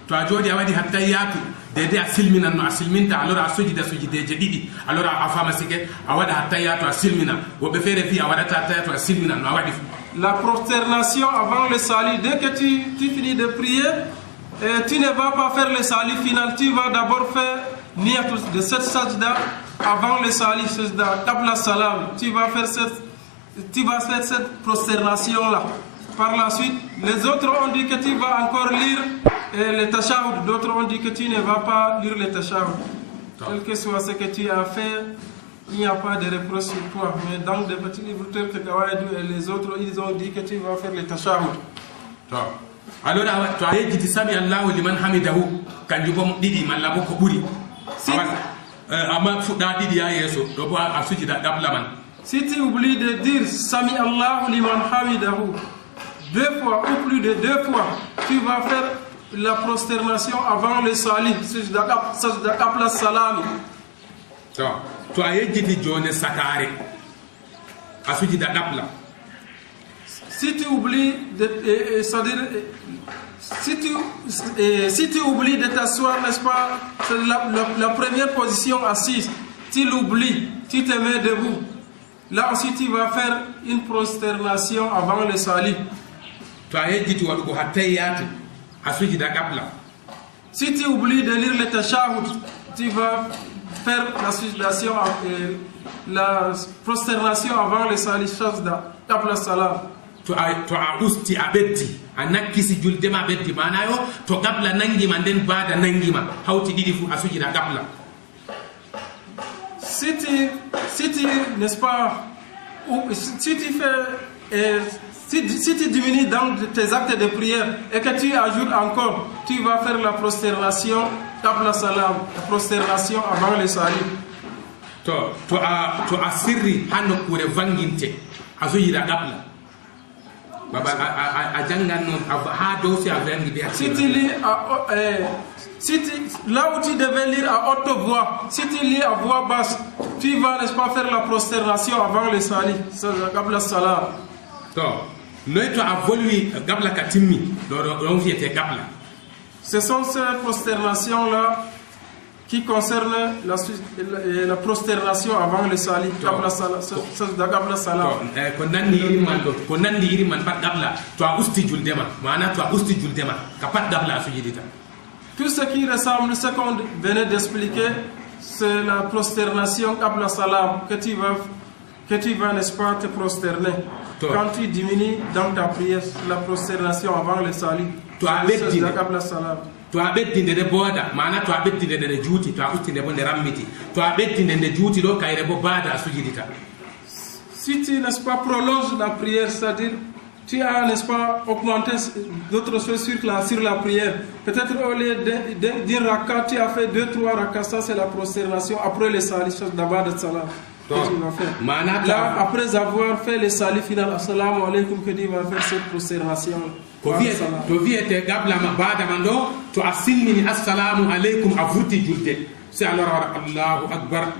To a jooɗi a waɗi hattayatu dede a silminanno a silminta alors a sojida sojideje ɗiɗi alors a fama sike a waɗa hattayatu a silmina woɓɓe feere fi a waɗata hattayatu a silminanno a waɗi. La prosternation avant le salut, dès que tu finis de prier, tu ne vas pas faire le salut final, tu vas d'abord faire niyat de cette sajda avant le salut, sajda qabla salam. Tu vas faire cette prosternation là. Par la suite, les autres ont dit que tu vas encore lire le tashahhud, d'autres ont dit que tu ne vas pas lire le tashahhud. Quel que soit ce que tu as fait, il n'y a pas de reproche sur toi. Mais dans des petits livres tels que Kawaïdou et les autres, ils ont dit que tu vas faire les tashahhud. Alors, tu as dit Sami Allahu liman hamidahu, quand tu vas dire Malabo Koburi. Si tu oublies de dire Sami Allahu liman hamidahu 2 fois ou plus de 2 fois, tu vas faire la prosternation avant le salim, sajda qabla salami. Tu as dit John Sakare. Si tu oublies si tu oublies de t'asseoir, n'est-ce pas, c'est la première position assise, tu l'oublies, tu te mets debout. Là aussi tu vas faire une prosternation avant le salut. Si tu oublies de lire le tashahhud, tu vas faire la prosternation avant le salut, qabla salam. To a usti a beddi a nakkisi juldema beddi manayo to gabla nangima nden bada nangima hawti didi fu a sujida gabla. Si tu n'est-ce pas, si tu fais si tu diminues dans tes actes de prière et que tu ajoutes encore, tu vas faire la prosternation qabla salam, la prosternation avant le salut. To a sirri hanno kure vanginte a sujida gabla. Si tu lis là où tu devais lire à haute voix, si tu lis à voix basse, tu vas, n'est-ce pas, faire la prosternation avant le salut, qabla salam. Ce sont ces prosternations-là qui concerne la prosternation avant le salut, qabla salam. Tout ce qui ressemble à ce qu'on venait d'expliquer, c'est la prosternation qabla salam que tu vas, n'est-ce pas, te prosterner. Quand tu diminues dans ta prière, la prosternation avant le salut, qabla salam. To a beddinde de boda mana to a beddinde de juuti to a ustinde bo de rammiti to a beddinde de juuti do kayre bo bada sujidita. Si tu, n'est-ce pas, prolonges la prière, c'est-à-dire tu as, n'est-ce pas, augmenté d'autres choses sur la prière, peut-être au lieu d'une raka tu as fait 2-3 rakas, ça c'est la prosternation après le salut d'abord de salam. Là, après avoir fait le salut final, assalamu alaikum, que tu vas faire cette prosternation. To wiyete gablama badaman ɗo to a silmini assalamu aleykum a vurti julde si a lora waɗa allahu akbar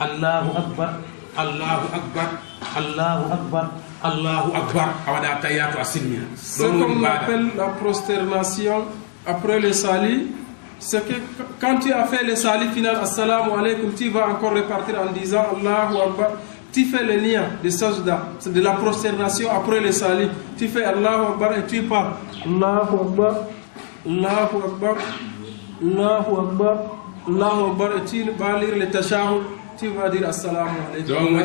allahu akbar allahu akbar allahu akbar allahu akbar a waɗa tayya to a silmina. Ce qu'on appelle la prosternation après le salut, c'est que quand tu as fait le salut final, assalamu alaikum, tu vas encore repartir en disant allahu akbar. Tu fais le lien de sajda, de la prosternation après le salut. Tu fais Allahu Akbar et tu parles Allahu Akbar, Allahu Akbar, Allahu Akbar, Allahu Akbar, et tu vas lire le tashahhud, tu vas dire Assalamu alaikum.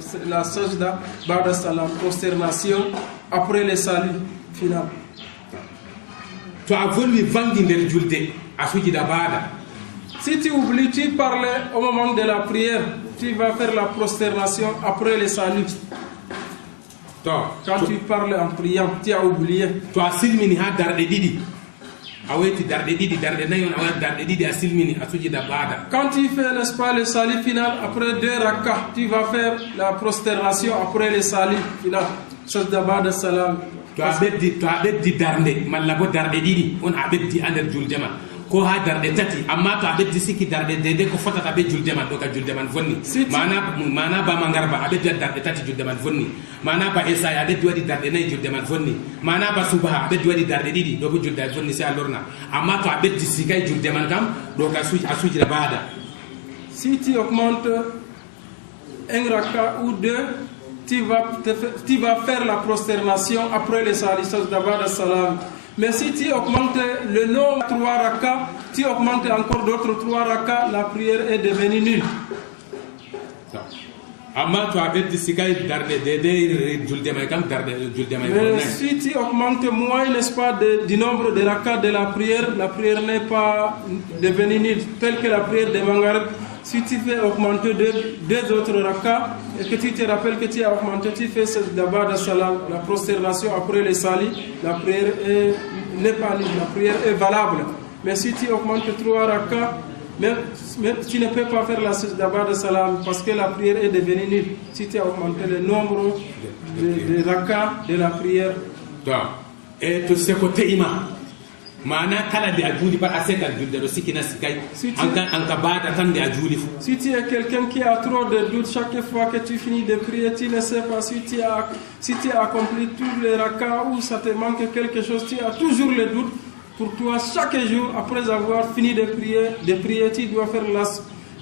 C'est la sajda, ba'da salam, prosternation après le salut final. Tu as voulu vendre le julde à sujida bada. Si tu oublies, tu parlais au moment de la prière, tu vas faire la prosternation après le salut. Quand tu parles en priant, tu as oublié. Tu as silmini ha darde didi. Aweti darde didi, darde nayon awet darde didi a silmini a sujida bada. Quand tu fais, n'est-ce pas, le salut final après 2 rakas, tu vas faire la prosternation après le salut final. Sajda ba'da salam. To a beddi darde malla bo darde didi on a beddi ander juldema. Ko ha darde tati amma to a beddi sikki darde dede ko fotata be julde man do ka julde man vonni mana ba mangarba a beddi darde tati julde man vonni mana ba esa a beddi wadi darde nay julde man vonni mana ba subaha a beddi wadi darde didi do bo julde vonni se a lorna amma to a beddi sikay julde man kam do ka suji da bada. Si tu augmentes un raka ou 2, tu vas faire la prosternation après le salut d'abord de salam. Mais si tu augmentes le nombre de 3 rakas, tu augmentes encore d'autres 3 rakas, la prière est devenue nulle. Mais si tu augmentes moins, n'est-ce pas, du nombre de rakas de la prière n'est pas devenue nulle, telle que la prière de Maghrib si tu fais augmenter deux autres rakats et que tu te rappelles que tu as augmenté, tu fais d'abord la salam, la prosternation après les salis, la prière n'est pas libre, la prière est valable. Mais si tu augmentes 3 rakats, même tu ne peux pas faire la d'abord de salam parce que la prière est devenue nulle. Si tu as augmenté le nombre de rakats de la prière. Et tu sais côté imam. Mana kala de ajuli par asekal julde do sikina sikay anka bada tan de ajuli. Si tu es quelqu'un qui a trop de doutes chaque fois que tu finis de prier, tu ne sais pas si tu as accompli tous les rakats ou ça te manque quelque chose, tu as toujours le doute. Pour toi, chaque jour, après avoir fini de prier, tu dois faire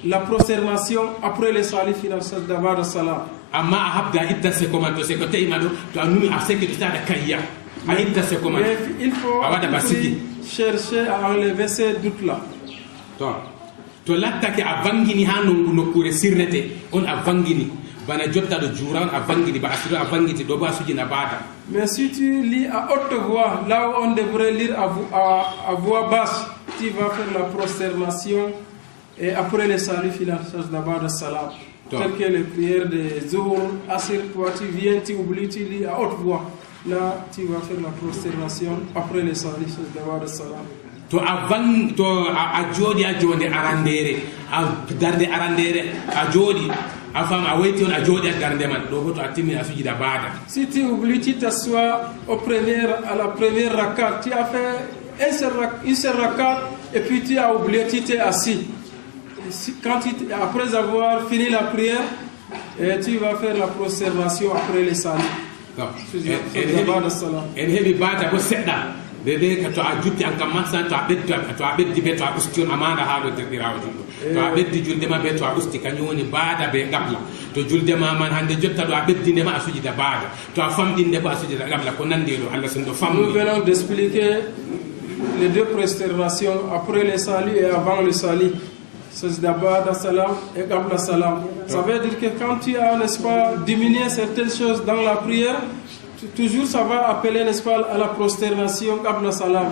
la prosternation après le salut final d'abord de salam. Amma ahabda idda se commento se côté imam to anumi aseke de tada kayya. Il faut chercher à enlever ces doutes-là. To l'attaque à vangini hanon no kure sirnete on a vangini bana jotta do juran a vangini ba asiro a vangiti do ba suji na bada. Mais si tu lis à haute voix, là où on devrait lire à voix basse, tu vas faire la prosternation et après le salut final d'abord de salam. Tel que les prières de Zuhur, Asir, toi tu viens, tu oublies, tu lis à haute voix. Là, tu vas faire la prosternation après les salis d'abord de salam. To avant to a jodi a jonde arandere a darde arandere a jodi a fam a wayti on a jodi a darde man do to atimi a sujida bada. Si tu oublies, tu t'assois à la première rakat, tu as fait une seule rakat et puis tu as oublié, tu t'es assis. Après avoir fini la prière, tu vas faire la prosternation après les salis. En hebi bata ko sedda de ka to a jutti an kam mansa to a beddi be to a usti on amana ha do derdirawo juldo to a beddi julde ma be to a usti kanyo woni bada be gabla to julde ma man hande jotta do a beddinde ma a sujida bada to a famdinde ko a sujida gabla ko nande do Allah sun do famdu. Nous venons d'expliquer les deux prosternations après le salut et avant le salut. C'est d'abord la salam et qabla salam. Ça veut dire que quand tu as, n'est-ce pas, diminué certaines choses dans la prière, toujours ça va appeler, n'est-ce pas, à la prosternation qabla salam,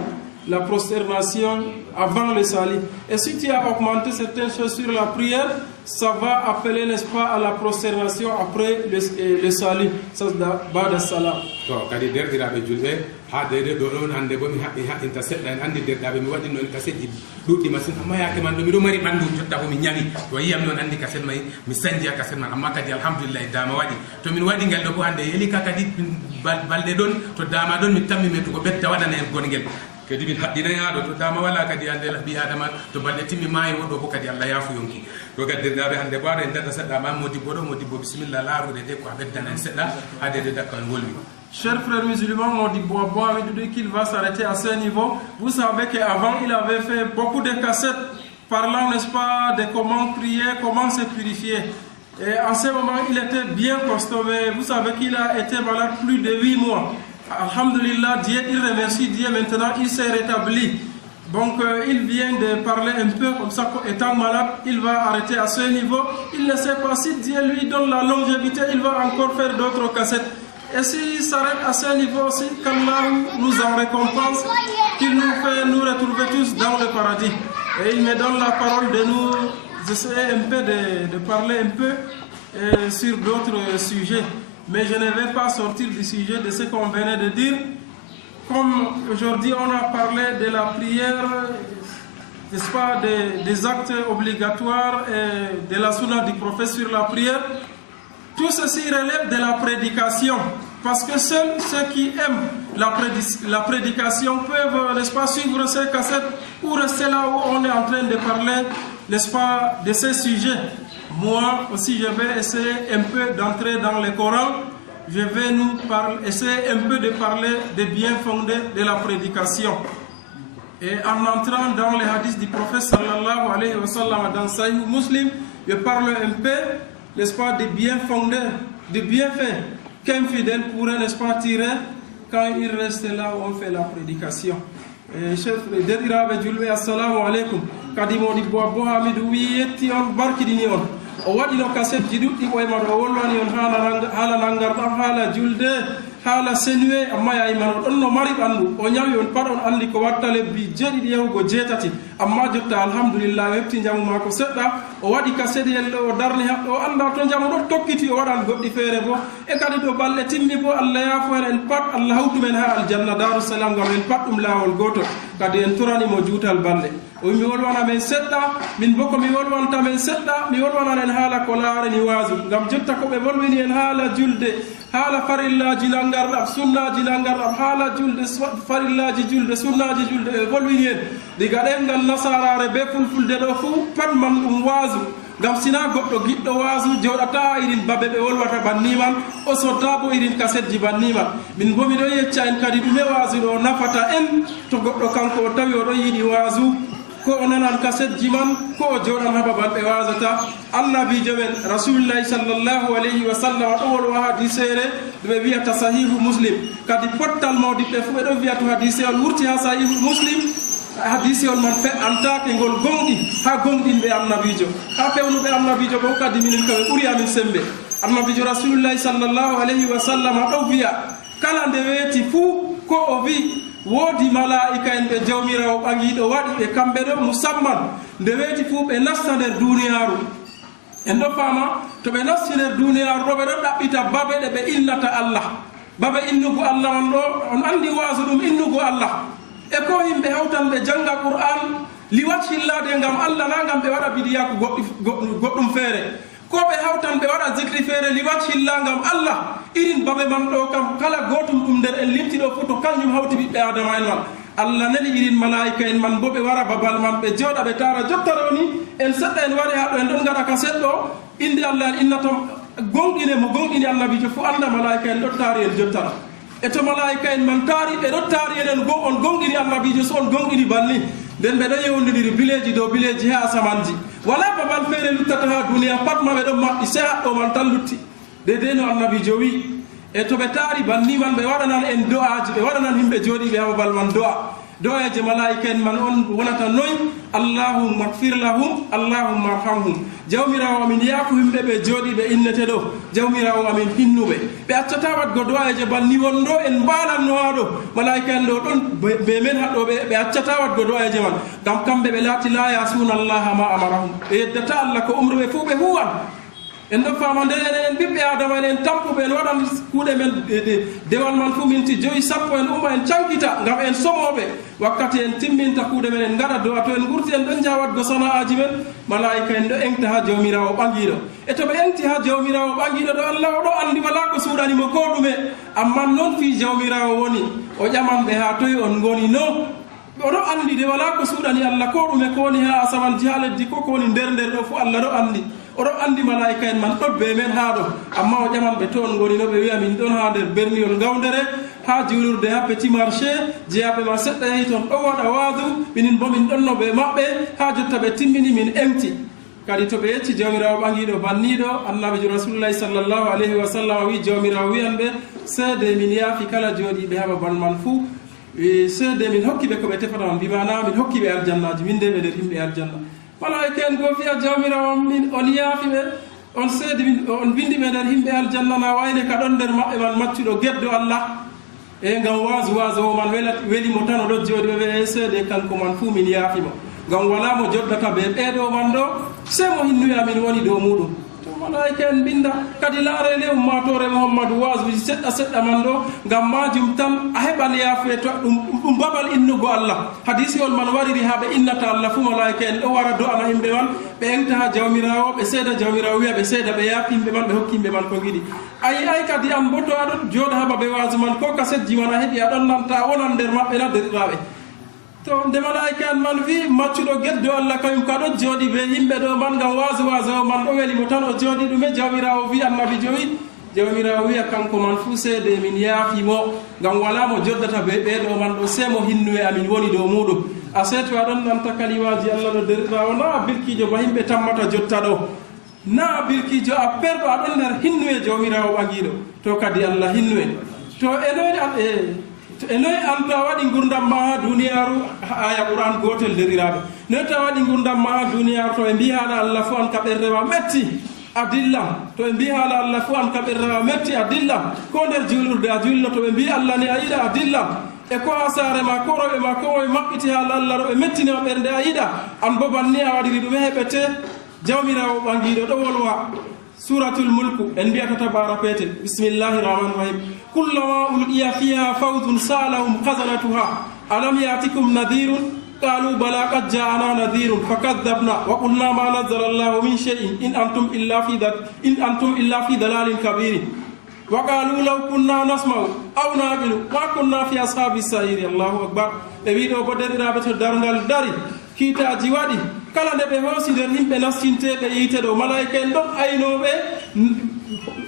la prosternation avant le salut. Et si tu as augmenté certaines choses sur la prière, ça va appeler, n'est-ce pas, à la prosternation après le salut, c'est d'abord la salam. Kadi derdiraɓe julɓe ha dede ɗo ɗon hande bo mi haɓɓinta seɗɗa en andi derɗaɓe mi waɗi noon kaseji ɗuɗɗi masine amma yake man ɗo miɗo mari ɓandu jotta ko mi ñami to yiyam noon andi kaset may mi sañji a kaset man amma kadi alhamdulillah dama waɗi to min waɗi ngel ɗo bo hande yelika kadi balɗe ɗon to dama ɗon mi tammi men to ko ɓedda waɗana en gonguel kadi min haɗɗinayaɗo to dama wala kadi hande ɓi adama to balɗe timmi maayi woɗo bo kadi Allah yaafu yonki to gaddirɗaɓe hande bo aɗa en dada seɗɗa ma modibbo ɗo modibbo bisimilla laarude de ko a ɓeddana en seɗɗa haadede dakka en wolwi. Chers frères musulmans, on dit Bois qu'il va s'arrêter à ce niveau. Vous savez qu'avant, il avait fait beaucoup de cassettes parlant, n'est-ce pas, de comment prier, comment se purifier. Et en ce moment, il était bien costaud, mais vous savez qu'il a été malade plus de 8 mois. Alhamdulillah, Dieu, il remercie Dieu, maintenant il s'est rétabli. Donc il vient de parler un peu comme ça, étant malade, il va arrêter à ce niveau. Il ne sait pas si Dieu lui donne la longévité, il va encore faire d'autres cassettes. Et s'il s'arrête à ce niveau aussi, qu'Allah nous en récompense, qu'il nous fait nous retrouver tous dans le paradis. Et il me donne la parole de nous essayer un peu de parler un peu sur d'autres sujets. Mais je ne vais pas sortir du sujet de ce qu'on venait de dire. Comme aujourd'hui on a parlé de la prière, n'est-ce pas, des actes obligatoires et de la sunna du prophète sur la prière, tout ceci relève de la prédication. Parce que seuls ceux qui aiment la prédication peuvent, n'est-ce pas, suivre ces cassettes ou rester là où on est en train de parler, n'est-ce pas, de ces sujets. Moi aussi, je vais essayer un peu d'entrer dans le Coran. Je vais essayer un peu de parler des bien fondés de la prédication. Et en entrant dans les hadiths du prophète sallallahu alayhi wa sallam dans Sahih Muslim, je parle un peu, n'est-ce pas, des bien fondés, des bienfaits qu'un fidèle pourrait, n'est-ce pas, tirer quand il reste là où on fait la prédication. Chef, deriraɓe julɓe assalamu aleykum kadi modi bo hamidu wi yetti on barkidini on o waɗino kasetji ɗuɗɗi ɓoyman o wollani on haala nangarɗam haala julde haala senue amma yayiman o ɗon no mari ɓandu o ñawi on pat on andi ko watta lebbi 7 yahugo 8 amma jotta alhamdulillah webti jamu mako seɗɗa o waɗi ka seɗiyel ɗo o darni haɗɗo o anda to jamu ɗo tokkiti o waɗan goɗɗi feere bo e kadi to balle timmi bo Allah yaafo en pat Allah hawtumen ha aljanna darussalam ngam en pat ɗum laawol goto kadi en turanimo juutal balle o mi wolwana men seɗɗa min bo ko mi wolwanta men seɗɗa mi wolwanan en haala ko laarani waasu ngam jotta ko ɓe wolwini en haala julde haala farillaji nangarɗam sunnaji nangarɗam haala julde farillaji julde sunnaji julde ɓe wolwini en diga ɗemgal nasarare be fulfulde ɗo fuu pat man ɗum waasu ngam sina goɗɗo giɗɗo waasu joɗata irin babe ɓe wolwata banniman o sodda bo irin kasetji banniman min bo miɗo yecca en kadi ɗume waasu ɗo nafata en to goɗɗo kanko o tawi oɗo yiɗi waasu ko o nanan kasetji man ko o joɗan ha babal ɓe wasata annabijo men rasulillahi sallllahu alayhi wa sallam ɗo wolwa hadisere ɗuɓe wiyata sahihu muslim kadi pottal mawdiɓɓe fuu ɓe ɗo wiya to hadise on wurti ha sahihu muslim hadise on man fe'antake ngol gonɗi ha gonɗinɓe annabijo ha pewnuɓe annabijo bo kadi minen kaɓe ɓuuri amin sembe annabijo rasulillahi sallllahu alayhi wa sallam ɗo wiya kala nde weeti fuu ko o wi woodi malaika en ɓe jawmirawo ɓagiɗo waɗi ɓe kamɓe ɗo musamman nde weeti fuu ɓe nasta nder duniyaru en ɗo fama to ɓe nasti nder duniyaru ɗo ɓe ɗo ɗaɓɓita babe ɗe ɓe innata Allah babe innugo Allah on ɗo on andi waasu ɗum innugo Allah e ko yimɓe hawtan ɓe janga qur'an liwat hillade ngam Allah na ngam ɓe waɗa bidiyaku goɗɗum feere ko ɓe hawtan ɓe waɗa zicri feere liwat hilla ngam Allah irin babe man ɗo kam kala gotum ɗum nder en limti ɗo fof to kanjum hawti ɓiɓɓe adama en man Allah neli irin malaika en man bo ɓe wara babal man ɓe jooɗa ɓe tara jotta ɗo ni en seɗɗa en wari haɗo en ɗon gaɗa ka seɗɗo inde Allah en innata gonɗine mo gonɗini annabijo fo anda malaika en ɗo taari en jottata e to malaika en man taari ɓe ɗo taari enen go on gonɗini annabijo so on gonɗini banni nden ɓe ɗo yewdidiri bileji dow bileji he asamanji wala babal feere luttata ha duniya pat ma ɓe ɗon maɓɓi se haɗɗo man tan lutti dedei no annabijo wi e to ɓe taari banni man ɓe waɗanan en do'aji ɓe waɗanan himɓe jooɗiɓe ha babal man do'aje malaika en man on wonata noy allahumma gfir lahum allahumma arhamhum jawmirawo amin yaafu himɓe ɓe jooɗiɓe innete ɗo jawmirawo amin hinnuɓe ɓe accata wadgo do'aje banni won ɗo en mbalanno ha ɗo malaika en ɗo ɗon be men haɗo ɓe accata wadgo do'aje man ngam kamɓe ɓe laati la yasuna allaha ma amarahum ɓe yeddata Allah ko umruɓe fuu ɓe huwan en ɗon fama nder en ɓiɓɓe adama en tampuɓe en waɗan kuuɗe men dewal man fuu minti 5 10 en umma en cankita ngam en somoɓe wakkati en timminta kuuɗe men en gaɗa do'a to en gurti en ɗon jawatgo sana'aji men malaika en ɗo engta ha jawmirawo ɓagiɗo e to ɓe engti ha jawmirawo ɓagiɗo ɗo Allah o ɗo andi wala ko suuɗanimo ko ɗume amma noon fi jawmirawo woni o ƴamanɓe ha toye on goni no oɗo andi de wala ko suuɗani Allah ko ɗume ko woni ha asamanji ha leddi ko woni nder ɗo fu Allah ɗo andi oɗo andi malaika en man ɗoɓɓe men ha ɗo amma o ƴamanɓe to on goni no ɓe wiya min ɗon ha nder berniol gawdere ha julurde ha petit marché jeyaɓe ma seɗɗa yehi toon ɗo waɗa waadu minin bo min ɗonno ɓe maɓɓe ha jotta ɓe timmini min engti kadi to ɓe yecci jawmirawo ɓagiɗo banniɗo annabijo rasulullahi sallllahu alayhi wa sallam wi jawmirawo wiyan ɓe seede min yaafi kala jooɗiɓe ha babal man fuu seede min hokkiɓe ko ɓe tefata man mbimana min hokkiɓe aljannaji min nde ɓe nder yimɓe aljanna malaika en goo fiya jawmirawo min on yaafi ɓe on seedi on windi ɓe nder yimɓe aljanna na wayne ka ɗon nder maɓɓe man maccuɗo geddo Allah e ngam waasu o man welimo tan oɗo jooɗi ɓe seede kanko man fuu min yaafimo ngam wala mo joddata ɓe ɓeeɗo man ɗo se mo hinnuya min woni dow muɗum to malaika en binda kadi laarele ummatore Muhammadu waasuji seɗɗa seɗɗa man ɗo ngam majum tan a heɓan yaafe to ɗum babal innugo Allah hadisiol man wariri ha ɓe innata Allah fuu malaika en ɗo wara do'ana yimɓe man ɓe engta ha jawmirawo ɓe seeda jawmirawo wiya ɓe seeda ɓe yaafi yimɓe man ɓe hokki yimɓe man ko giɗi ay kadi an bo to aɗon jooɗa ha babe waasu man ko kasetji man a heɓi aɗon nanta wonan nder maɓɓe na derɗiraɓe to nde malaika en man wi maccuɗo geddo Allah kañum ka ɗo jooɗi ɓe yimɓe ɗo man ngam waasu o man ɗo welimo tan o jooɗi ɗume jawmirawo wi annabijo wi jawmirawo wiya kanko man fuu seede min yaafimo ngam wala mo joddata ɓe ɓeɗo man ɗo se mo hinnuwe amin woni dow muɗum a seeto aɗon nanta kalimaji Allah ɗo derɗirawo na birkijo ba yimɓe tammata jotta ɗo na birkijo a perɗo aɗon nder hinnuwe jawmirawo ɓagiɗo to kadi Allah hinnuwe to enoy an to a waɗi gurdam ma ha duniyaru aya qur'an gotel deriraɓe noy to a waɗi gurdam ma ha duniyaru to ɓe mbi haala Allah fo an ka ɓerrewa metti a dillam to ɓe mbi haala Allah fo an ka ɓerrewa metti a dillam ko nder julurde a julno to ɓe mbi Allah ni a yiɗa a dillam e ko ha saare ma ko roɓe ma ko moye maɓɓiti ha Allah ɗo ɓe mettinima ɓernde a yiɗa an bo banni a waɗiri ɗum heɓete jawmirawo ɓangiɗo ɗo wolwa suratul mulku en mbiyata tabara petel bismillahi rahmani rahim kullama ulqiya fiha fawdun salahum khazanatuha alam yatikum nadhirun قالوا بلى قد جاءنا نذير فكذبنا وقلنا ما نزل الله من شيء إن أنتم إلا في ضلال كبير وقالوا لو كنا نسمع أو نعقل ما كنا في أصحاب السعير الله أكبر بيدو بدر رابط دارنgal dari kita jiwadi kala de be hosi der himbe nastinte be yite do malaika en don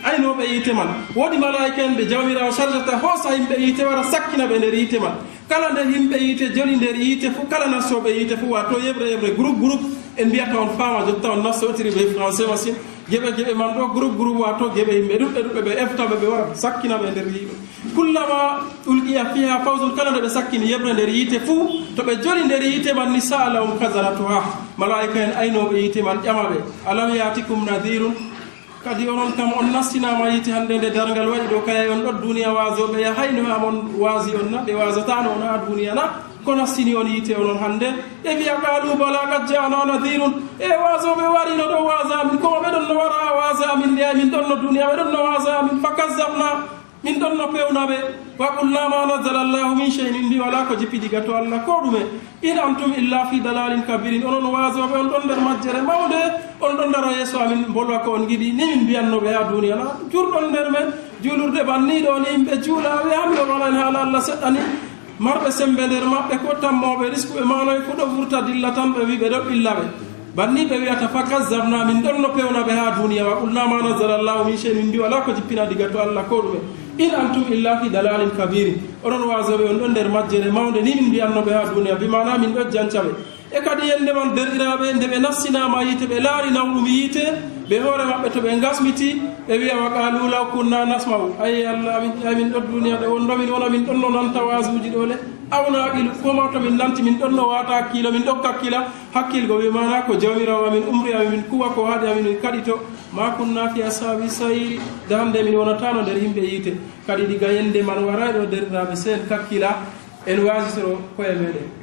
aynoɓe yite man wodi malaika en ɓe jawmirawo chargata hoosa yimɓe yite wara sakkina ɓe nder yite man kala nde yimɓe yite joli nder yite fo kala nastoɓe yite fo wato yeɓre groupe en mbiyata on fama jotta on nastotiri ɓe français machine geɓe man ɗo groupe wato geɓe yimɓe ɗuɓɓe ɓe eftaɓe ɓe wara sakkina ɓe nder yiɓe kullama ulqiya fiha fawzun kala nde ɓe sakkini yeɓre nder yite fuu to ɓe joli nder yite man ni salahum khazanatuha malaika en aynoɓe yite man ƴamaɓe alam yatikum nadhirun kadi onon kam on nastinama yite hande nde dargal waɗi ɗo kaya on ɗo duniya wasoɓe ya hayno amon waasi on na ɓe wasatano on ha duniya na ko nastini on yite onon hande e wiya qalu bala qad ja'ana nadhirun e wasoɓe warino ɗo wasa amin komo ɓe ɗon no wara wasa amin nde min ɗon no duniya ɓe ɗon no wasa amin fakazzabna min ɗon no pewnaɓe wa qulna ma nazzala llahu min shay'in in mbi wala ko jippidiga to Allah ko ɗume in antum illa fi dalalin kabirin onon wasoɓe on ɗon nder majjere mawde on ɗon dara yeeso amin bolwa ko on giɗi ni min mbiyannoɓe ha duniya na jurɗon nder men juulurde banniɗo ni yimɓe juula ɓe hamɗo walan haala Allah seɗɗani marɓe sembe nder maɓɓe ko tammoɓe riskuɓe manoye fu ɗo vurta dilla tan ɓe wi ɓe ɗon ɓillaɓe banni ɓe wiyata fakazzabna min ɗon no pewnaɓe ha duniya wa qulna ma nazzala llahu min shay'in min mbi wala ko jippina diga to Allah ko ɗume in antum illa fi dalalin kabirin onon wasoɓe on ɗon nder majjere mawde ni min mbiyannoɓe ha duniya bimana min ɗo jancaɓe e kadi yende man derɗiraɓe nde ɓe nassinama yite ɓe laari nawɗum yite ɓe hoore maɓɓe to ɓe gasmiti ɓe wiya wa qalu law kunna nasmau ay Allah min ɗo duniya ɗo wonɗo min wona min ɗon no nanta wasuji ɗo le awna aqilu koma to min nanti min ɗon no wata hakkilo min ɗokka hakkila hakkilgo wimana ko jawmirawo amin umri amin min kuwa ko haɗi amin min kaɗi to ma kunna fi ashabi sayiri de hande min wonatano nder yimɓe yite kadi ɗiga yende man waray ɗo derɗiraɓe sen kakkila en wasitoro koye meɗen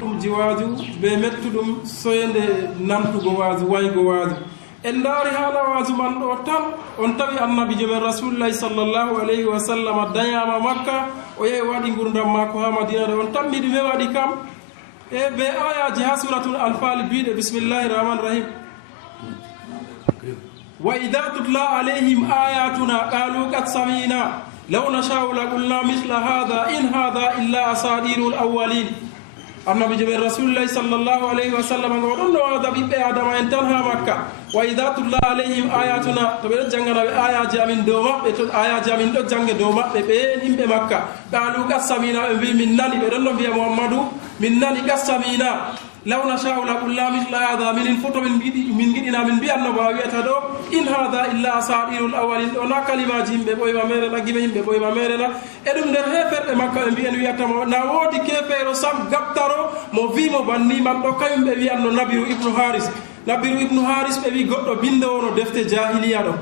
ɗum jiwaju ɓe mettuɗum soyende namtugo wasu waygo wasu en daari haala wasu man ɗo tan on tawi annabijo men rasulullahi sallllahu alayhi wa sallam dañama makka o yehi waɗi gurdam mako ha madina ɗo on tammi ɗume waɗi kam e ɓe ayaji ha suratul anfal biɗe bismillahi rahmani rahim wa ida tutla alayhim ayatuna qalu qad samina law nashau la qulna mithla hada in hada illa asadirul awwalin annabijo men rasulullahi sallllahu alayhi wa sallam ngo ɗon no wawda ɓiɓɓe adama en tan ha makka wa ida tulla alayhim ayatuna to ɓeɗo jangganaɓe ayaji amin dow maɓɓe to ayaji amin ɗo jangge dow maɓɓe ɓen yimɓe makka qalu qassamina ɓe mbi min nani ɓe ɗon no mbiya muhammadu min nani qassamina law nashau la qulla mithla hada minin foto min giɗina min mbiyanno ba wiyata ɗo in hada illa asadirul awalin ɗo na kalimaji yimɓe ɓoyma meɗena gime yimɓe ɓoyma meɗena e ɗum nder heferɓe makka ɓe mbiyen wiyatamo na woodi kefeero sam gabtaro mo wimo banni man ɗo kañum ɓe wiyanno nabiru ibnu haris ɓe wi goɗɗo bindowo no defte jahiliya ɗo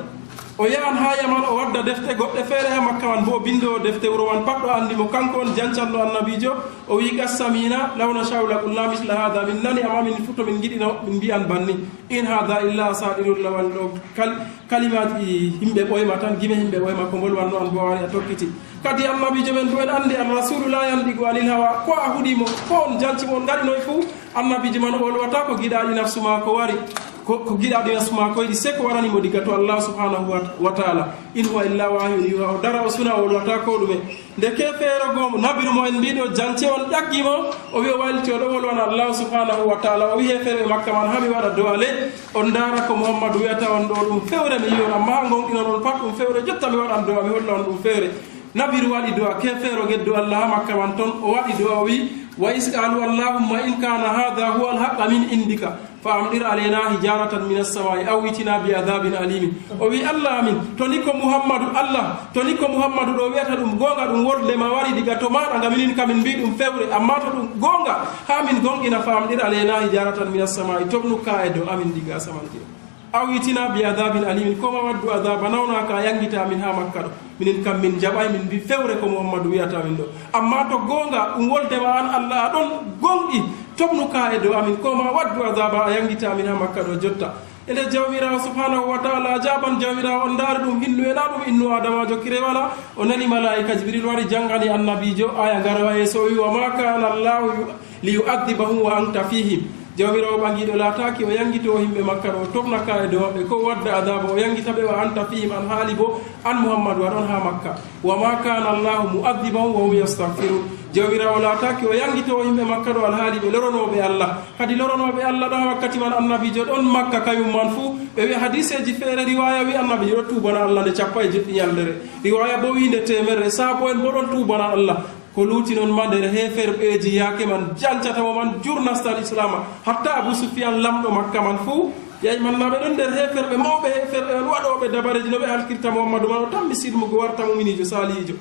o yahan ha yaman o wadda defte goɗɗe feere ha makka man bo bindowo defte wuro man pat ɗo andi mo kanko on jancanɗo annabijo o wi qassamina law nashau la qulna mithla hada min nani amma min futo min giɗino min mbiyan banni in hada illa asadirul lawal ɗo kalimaji yimɓe ɓoyma tan gime yimɓe ɓoyma ko bolwanno an bo wari a tokkiti kadi annabijo men bo en andi al rasulu la yandigu anil hawa ko a huɗimo ko on jancimo on gaɗinoye fou annabijo man o wolwata ko giɗaɗi nafsu ma ko wari ko giɗaɗi nafsu ma koyɗi se ko waranimo diga to Allah subhanahu wa taala in huwa illa wahyun yuha o dara o suna o wolwata ko ɗume nde kefeero gomo nabiru mo en mbiɗo jance on ƴaggimo o wi o wayliti o ɗo wolwana Allah subhanahu wa taala o wi hefeere makka man ha mi waɗa dow ale on dara ko mouhammadou wiyata on ɗo ɗum fewre mi yiyon amma gonɗinon on pat ɗum fewre jotta mi waɗan dow mi holla on ɗum fewre nabiru waɗi do'a kefeero geddo Allah ha makka man toon o waɗi do'a o wi wa isqalu allahumma in kana hadha huwa alhaqa min indika fa amdir alayna hijaratan min as-samai aw itina bi adhabin alimin o wi Allah amin toni ko muhammadu ɗo wiyata ɗum gonga ɗum worde ma wari diga to maɗa nga minin kamin mbi ɗum fewre amma to ɗum gonga ha min gonɗina fa amdir alayna hijaratan min as-samai tobnu ka e dow amin diga samantiɗo aw yitina bi adabin alimin koma waddu adaba nawna ka yangita min ha makka ɗo minin kam min jaɓay min mbi fewre ko Muhammadu wiyata min ɗo amma to gonga ɗum woldema an Allah aɗon gonɗi tobnuka e dow amin koma waddu adaba a yangita min ha makka ɗo jotta ede jawmirawo subhanahu wa taala jaban jawmirawo on daari ɗum hinnu ena ɗum innu adamajo kire wala o nani malaika jibril wari jangani annabijo aya garwa yeeso o wi wa ma kana llahu li yu'adhibahum wa anta fihim jawmirawo ɓangiɗo laataki o yangiti o yimɓe makka ɗo o tobnaka e dow maɓɓe ko wadda adaba o yangita ɓe wa anta fihim an haali bo an muhammadu aɗon ha makka wa ma kana llahu mu'adhibahum wa hum yastahfirun jawmirawo laataki o yangito o yimɓe makka ɗo alhaali ɓe loronoɓe allah kadi loronoɓe allah ɗo ha wakkati man annabijo ɗon makka kañum man fuu ɓe wi hadiseji feere riwaya wi annabijo ɗo tubana allah nde cappa e jeɗɗi ñaldere riwaya bo wi nde temerre saabo en bo ɗon tubana allah ko luuti noon ma nder heferɓeji yaake man jancatamo man jurnastal islama hatta abou soufiane lamɗo makka man fuu yayi mannaɓe ɗon nder heferɓe mawɓe heferɓe on waɗoɓe dabareji no ɓe halkirta mouhammadou man o tammi sidmugo warta muminijo salihijo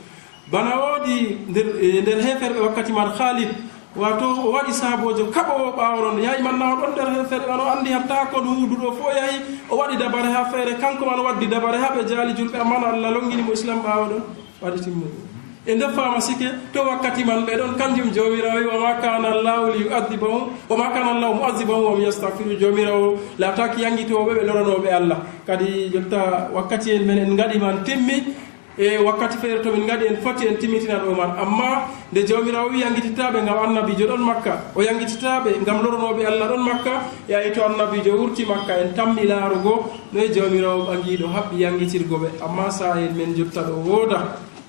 bana woodi nder heferɓe wakkati man khalid wato o waɗi saabojo kaɓowo ɓaworon yayi manna o ɗon nder heferɓe man o andi hatta ko ɗum huuduɗo fo yahi o waɗi dabare ha feere kanko man waddi dabare ha ɓe jaali julɓe ammana allah longinimo islam ɓawo ɗon waɗi timmugo e nder fama sike to wakkati man ɓe ɗon kanjum jawmirawo wa ma kana llahu li yu'adhibahum wa ma kana llahu mu'adhibahum wa hum yastaghfiru jawmirawo laataki yangitoɓe ɓe loranoɓe allah kadi jotta wakkati en men en gaɗi man timmi e wakkati feere to min gaɗi en foti en timmitina ɗo man amma nde jawmirawo wi yangititaɓe ngam annabijo ɗon makka o yangititaɓe ngam loronoɓe allah ɗon makka yayi to annabijo wurti makka en tammi laarugo noye jawmirawo ɓangiɗo haɓɓi yangitirgoɓe amma sa en men jotta ɗo wooda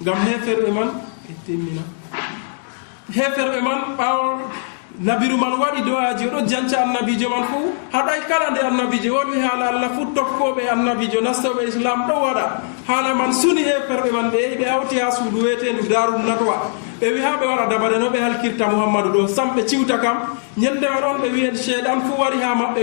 ngam heferɓe man e timmina heferɓe man ɓawo nabiru man waɗi doyaji oɗo janca annabijo man fuu haɗay kala nde annabijo woɗi haala allah fuu tokkoɓe annabijo nastoɓe islam ɗo waɗa haala man suni heferɓe man ɓe yehi ɓe hawti ha suudu weetendu darum natwa ɓe wi ha ɓe waɗa dabare no ɓe halkirta mouhammadou ɗo sam ɓe ciwta kam ñandema ɗon ɓe wiyen cheyɗan fuu wari ha maɓɓe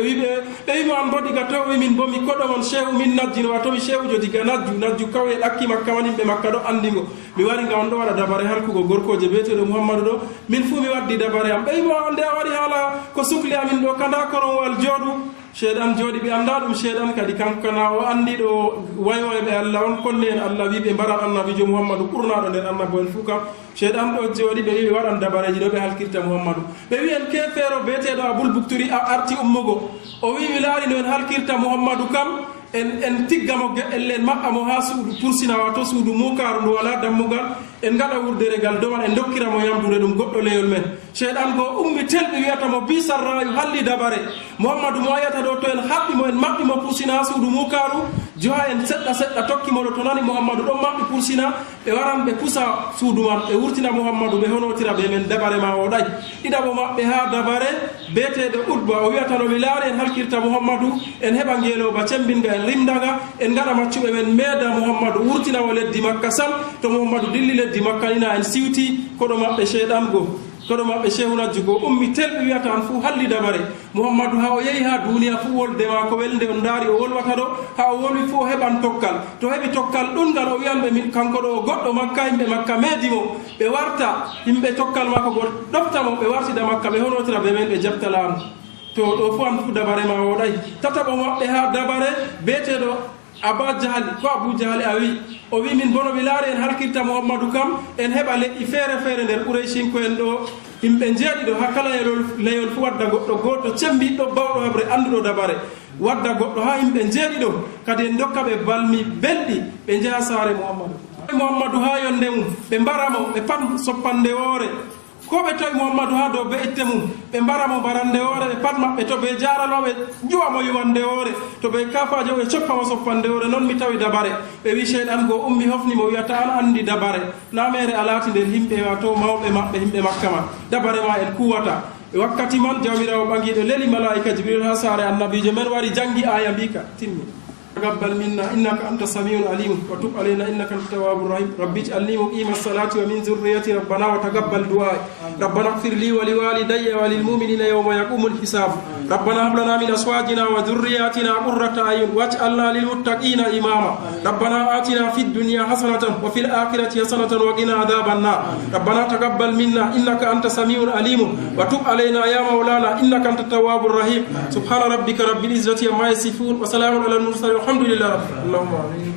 ɓe wimo an bo diga to min bo mi koɗomon cheikhu min najjino watomi cheikhujo diga najju kawe ɗakki makka man yimɓe makka ɗo andigo mi wari ngam on ɗo waɗa dabare halkugo gorkoje beeteɗo mouhammadou ɗo min fuu mi waddi dabare am ɓe wimo nde a waɗi haala ko sukli amin ɗo kada korowal jooɗu cheyɗan jooɗi ɓe annda ɗum cheyɗan kadi kankana o anndi ɗo waywoyɓe allah on kolli en allah wi ɓe mbaran annabijo mouhammadou ɓurnaɗo nder annabo en fuu kam cheyɗan ɗo jooɗi ɓe wi ɓe waɗan dabareji ɗo ɓe halkirta mouhammadou ɓe wi en kefeero beeteɗo aboul bouctouri a arti ummugo o wi mi laari no en halkirta mouhammadou kam en tiggamo geɗɗellen maɓɓa mo ha suudu pursina wato suudu mukaru ndu wala dammugal en gaɗa wurderegal doman en dokkiramo yamdude ɗum goɗɗo leyol men cheyɗan go ummi telɓi wiyatamo bisarrayu halli dabare mouhammadou mo wayata ɗo to en haɓɓimo en maɓɓimo pursina ha suudu mukaru joha en seɗɗa seɗɗa tokkimoɗo to nani mouhammadou ɗon maɓɓi pursina ɓe waran ɓe pusa suudu man ɓe wurtina mouhammadou ɓe honotira ɓe men dabare ma o ɗay ɗiɗaɓo maɓɓe ha dabare beeteɗo udba o wiyatano mi laari en halkirta mouhammadou en heɓa ngeeloba cembinga en rimdaga en gaɗa maccuɓe men meeda mouhammadou wurtinawo leddi makka sam to mouhammadou dilli leddi makka nina en siwti koɗo maɓɓe cheyɗan go koɗo maɓɓe cheikhu najju go ummi telɓe wiyata an fuu halli dabare mouhammadou ha o yehi ha duniya fuu woldema ko welde on daari o wolwata ɗo ha o wolwi fuu o heɓan tokkal to heɓi tokkal ɗumgal o wiyanɓe min kanko ɗo goɗɗo makka yimɓe makka meedimo ɓe warta yimɓe tokkal makko go ɗoftamo ɓe wartida makka ɓe honotira ɓe men ɓe jabta laamu to ɗo fuu an fuu dabare ma o ɗay tataɓo maɓɓe ha dabare beeteɗo aba jahali ko abou jahali a wi o wi min bono mi laari en halkirta mouhammadou kam en heɓa leƴƴi feere feere nder ɓureysinko en ɗo yimɓe jeeɗiɗo ha kala leyol fuu wadda goɗɗo goto cembiɗɗo bawɗo habre annduɗo dabare wadda goɗɗo ha yimɓe jeeɗiɗo kadi en dokka ɓe balmi belɗi ɓe jeeha saare mouhammadou ha yonde mum ɓe mbaramo ɓe pat soppande woore ko ɓe toye mouhammadou ha dow be'itte mum ɓe mbaramo barande woore ɓe pat maɓɓe to ɓe jaranoɓe juwamo yuwande woore to ɓe kafajo ɓe coppamo soppande woore noon mi tawi dabare ɓe wi cheyɗan go ummi hofnimo wiyata an andi dabare namere a laati nder yimɓe wato mawɓe maɓɓe yimɓe makka ma dabare ma en kuwata e wakkati man jawmirawo ɓangiɗo leli malaika jibril ha saare annabijo men wari jangi aya mbika timmi تقبل منا إنك أنت السميع العليم وتب علينا إنك أنت التواب الرحيم ربي اجعلني مقيم الصلاة ومن ذريتي ربنا وتقبل دعائي ربنا اغفر لي ولوالدي وللمؤمنين يوم يقوم الحساب ربنا هب لنا من أزواجنا وذرياتنا قرة أعين واجعلنا للمتقين إماما ربنا آتنا في الدنيا حسنة وفي الآخرة حسنة وقنا عذاب النار ربنا تقبل منا إنك أنت سميع عليم وتب علينا يا مولانا إنك أنت التواب الرحيم سبحان ربك رب العزة عما يصفون وسلام على المرسلين والحمد لله رب العالمين. اللهم آمين.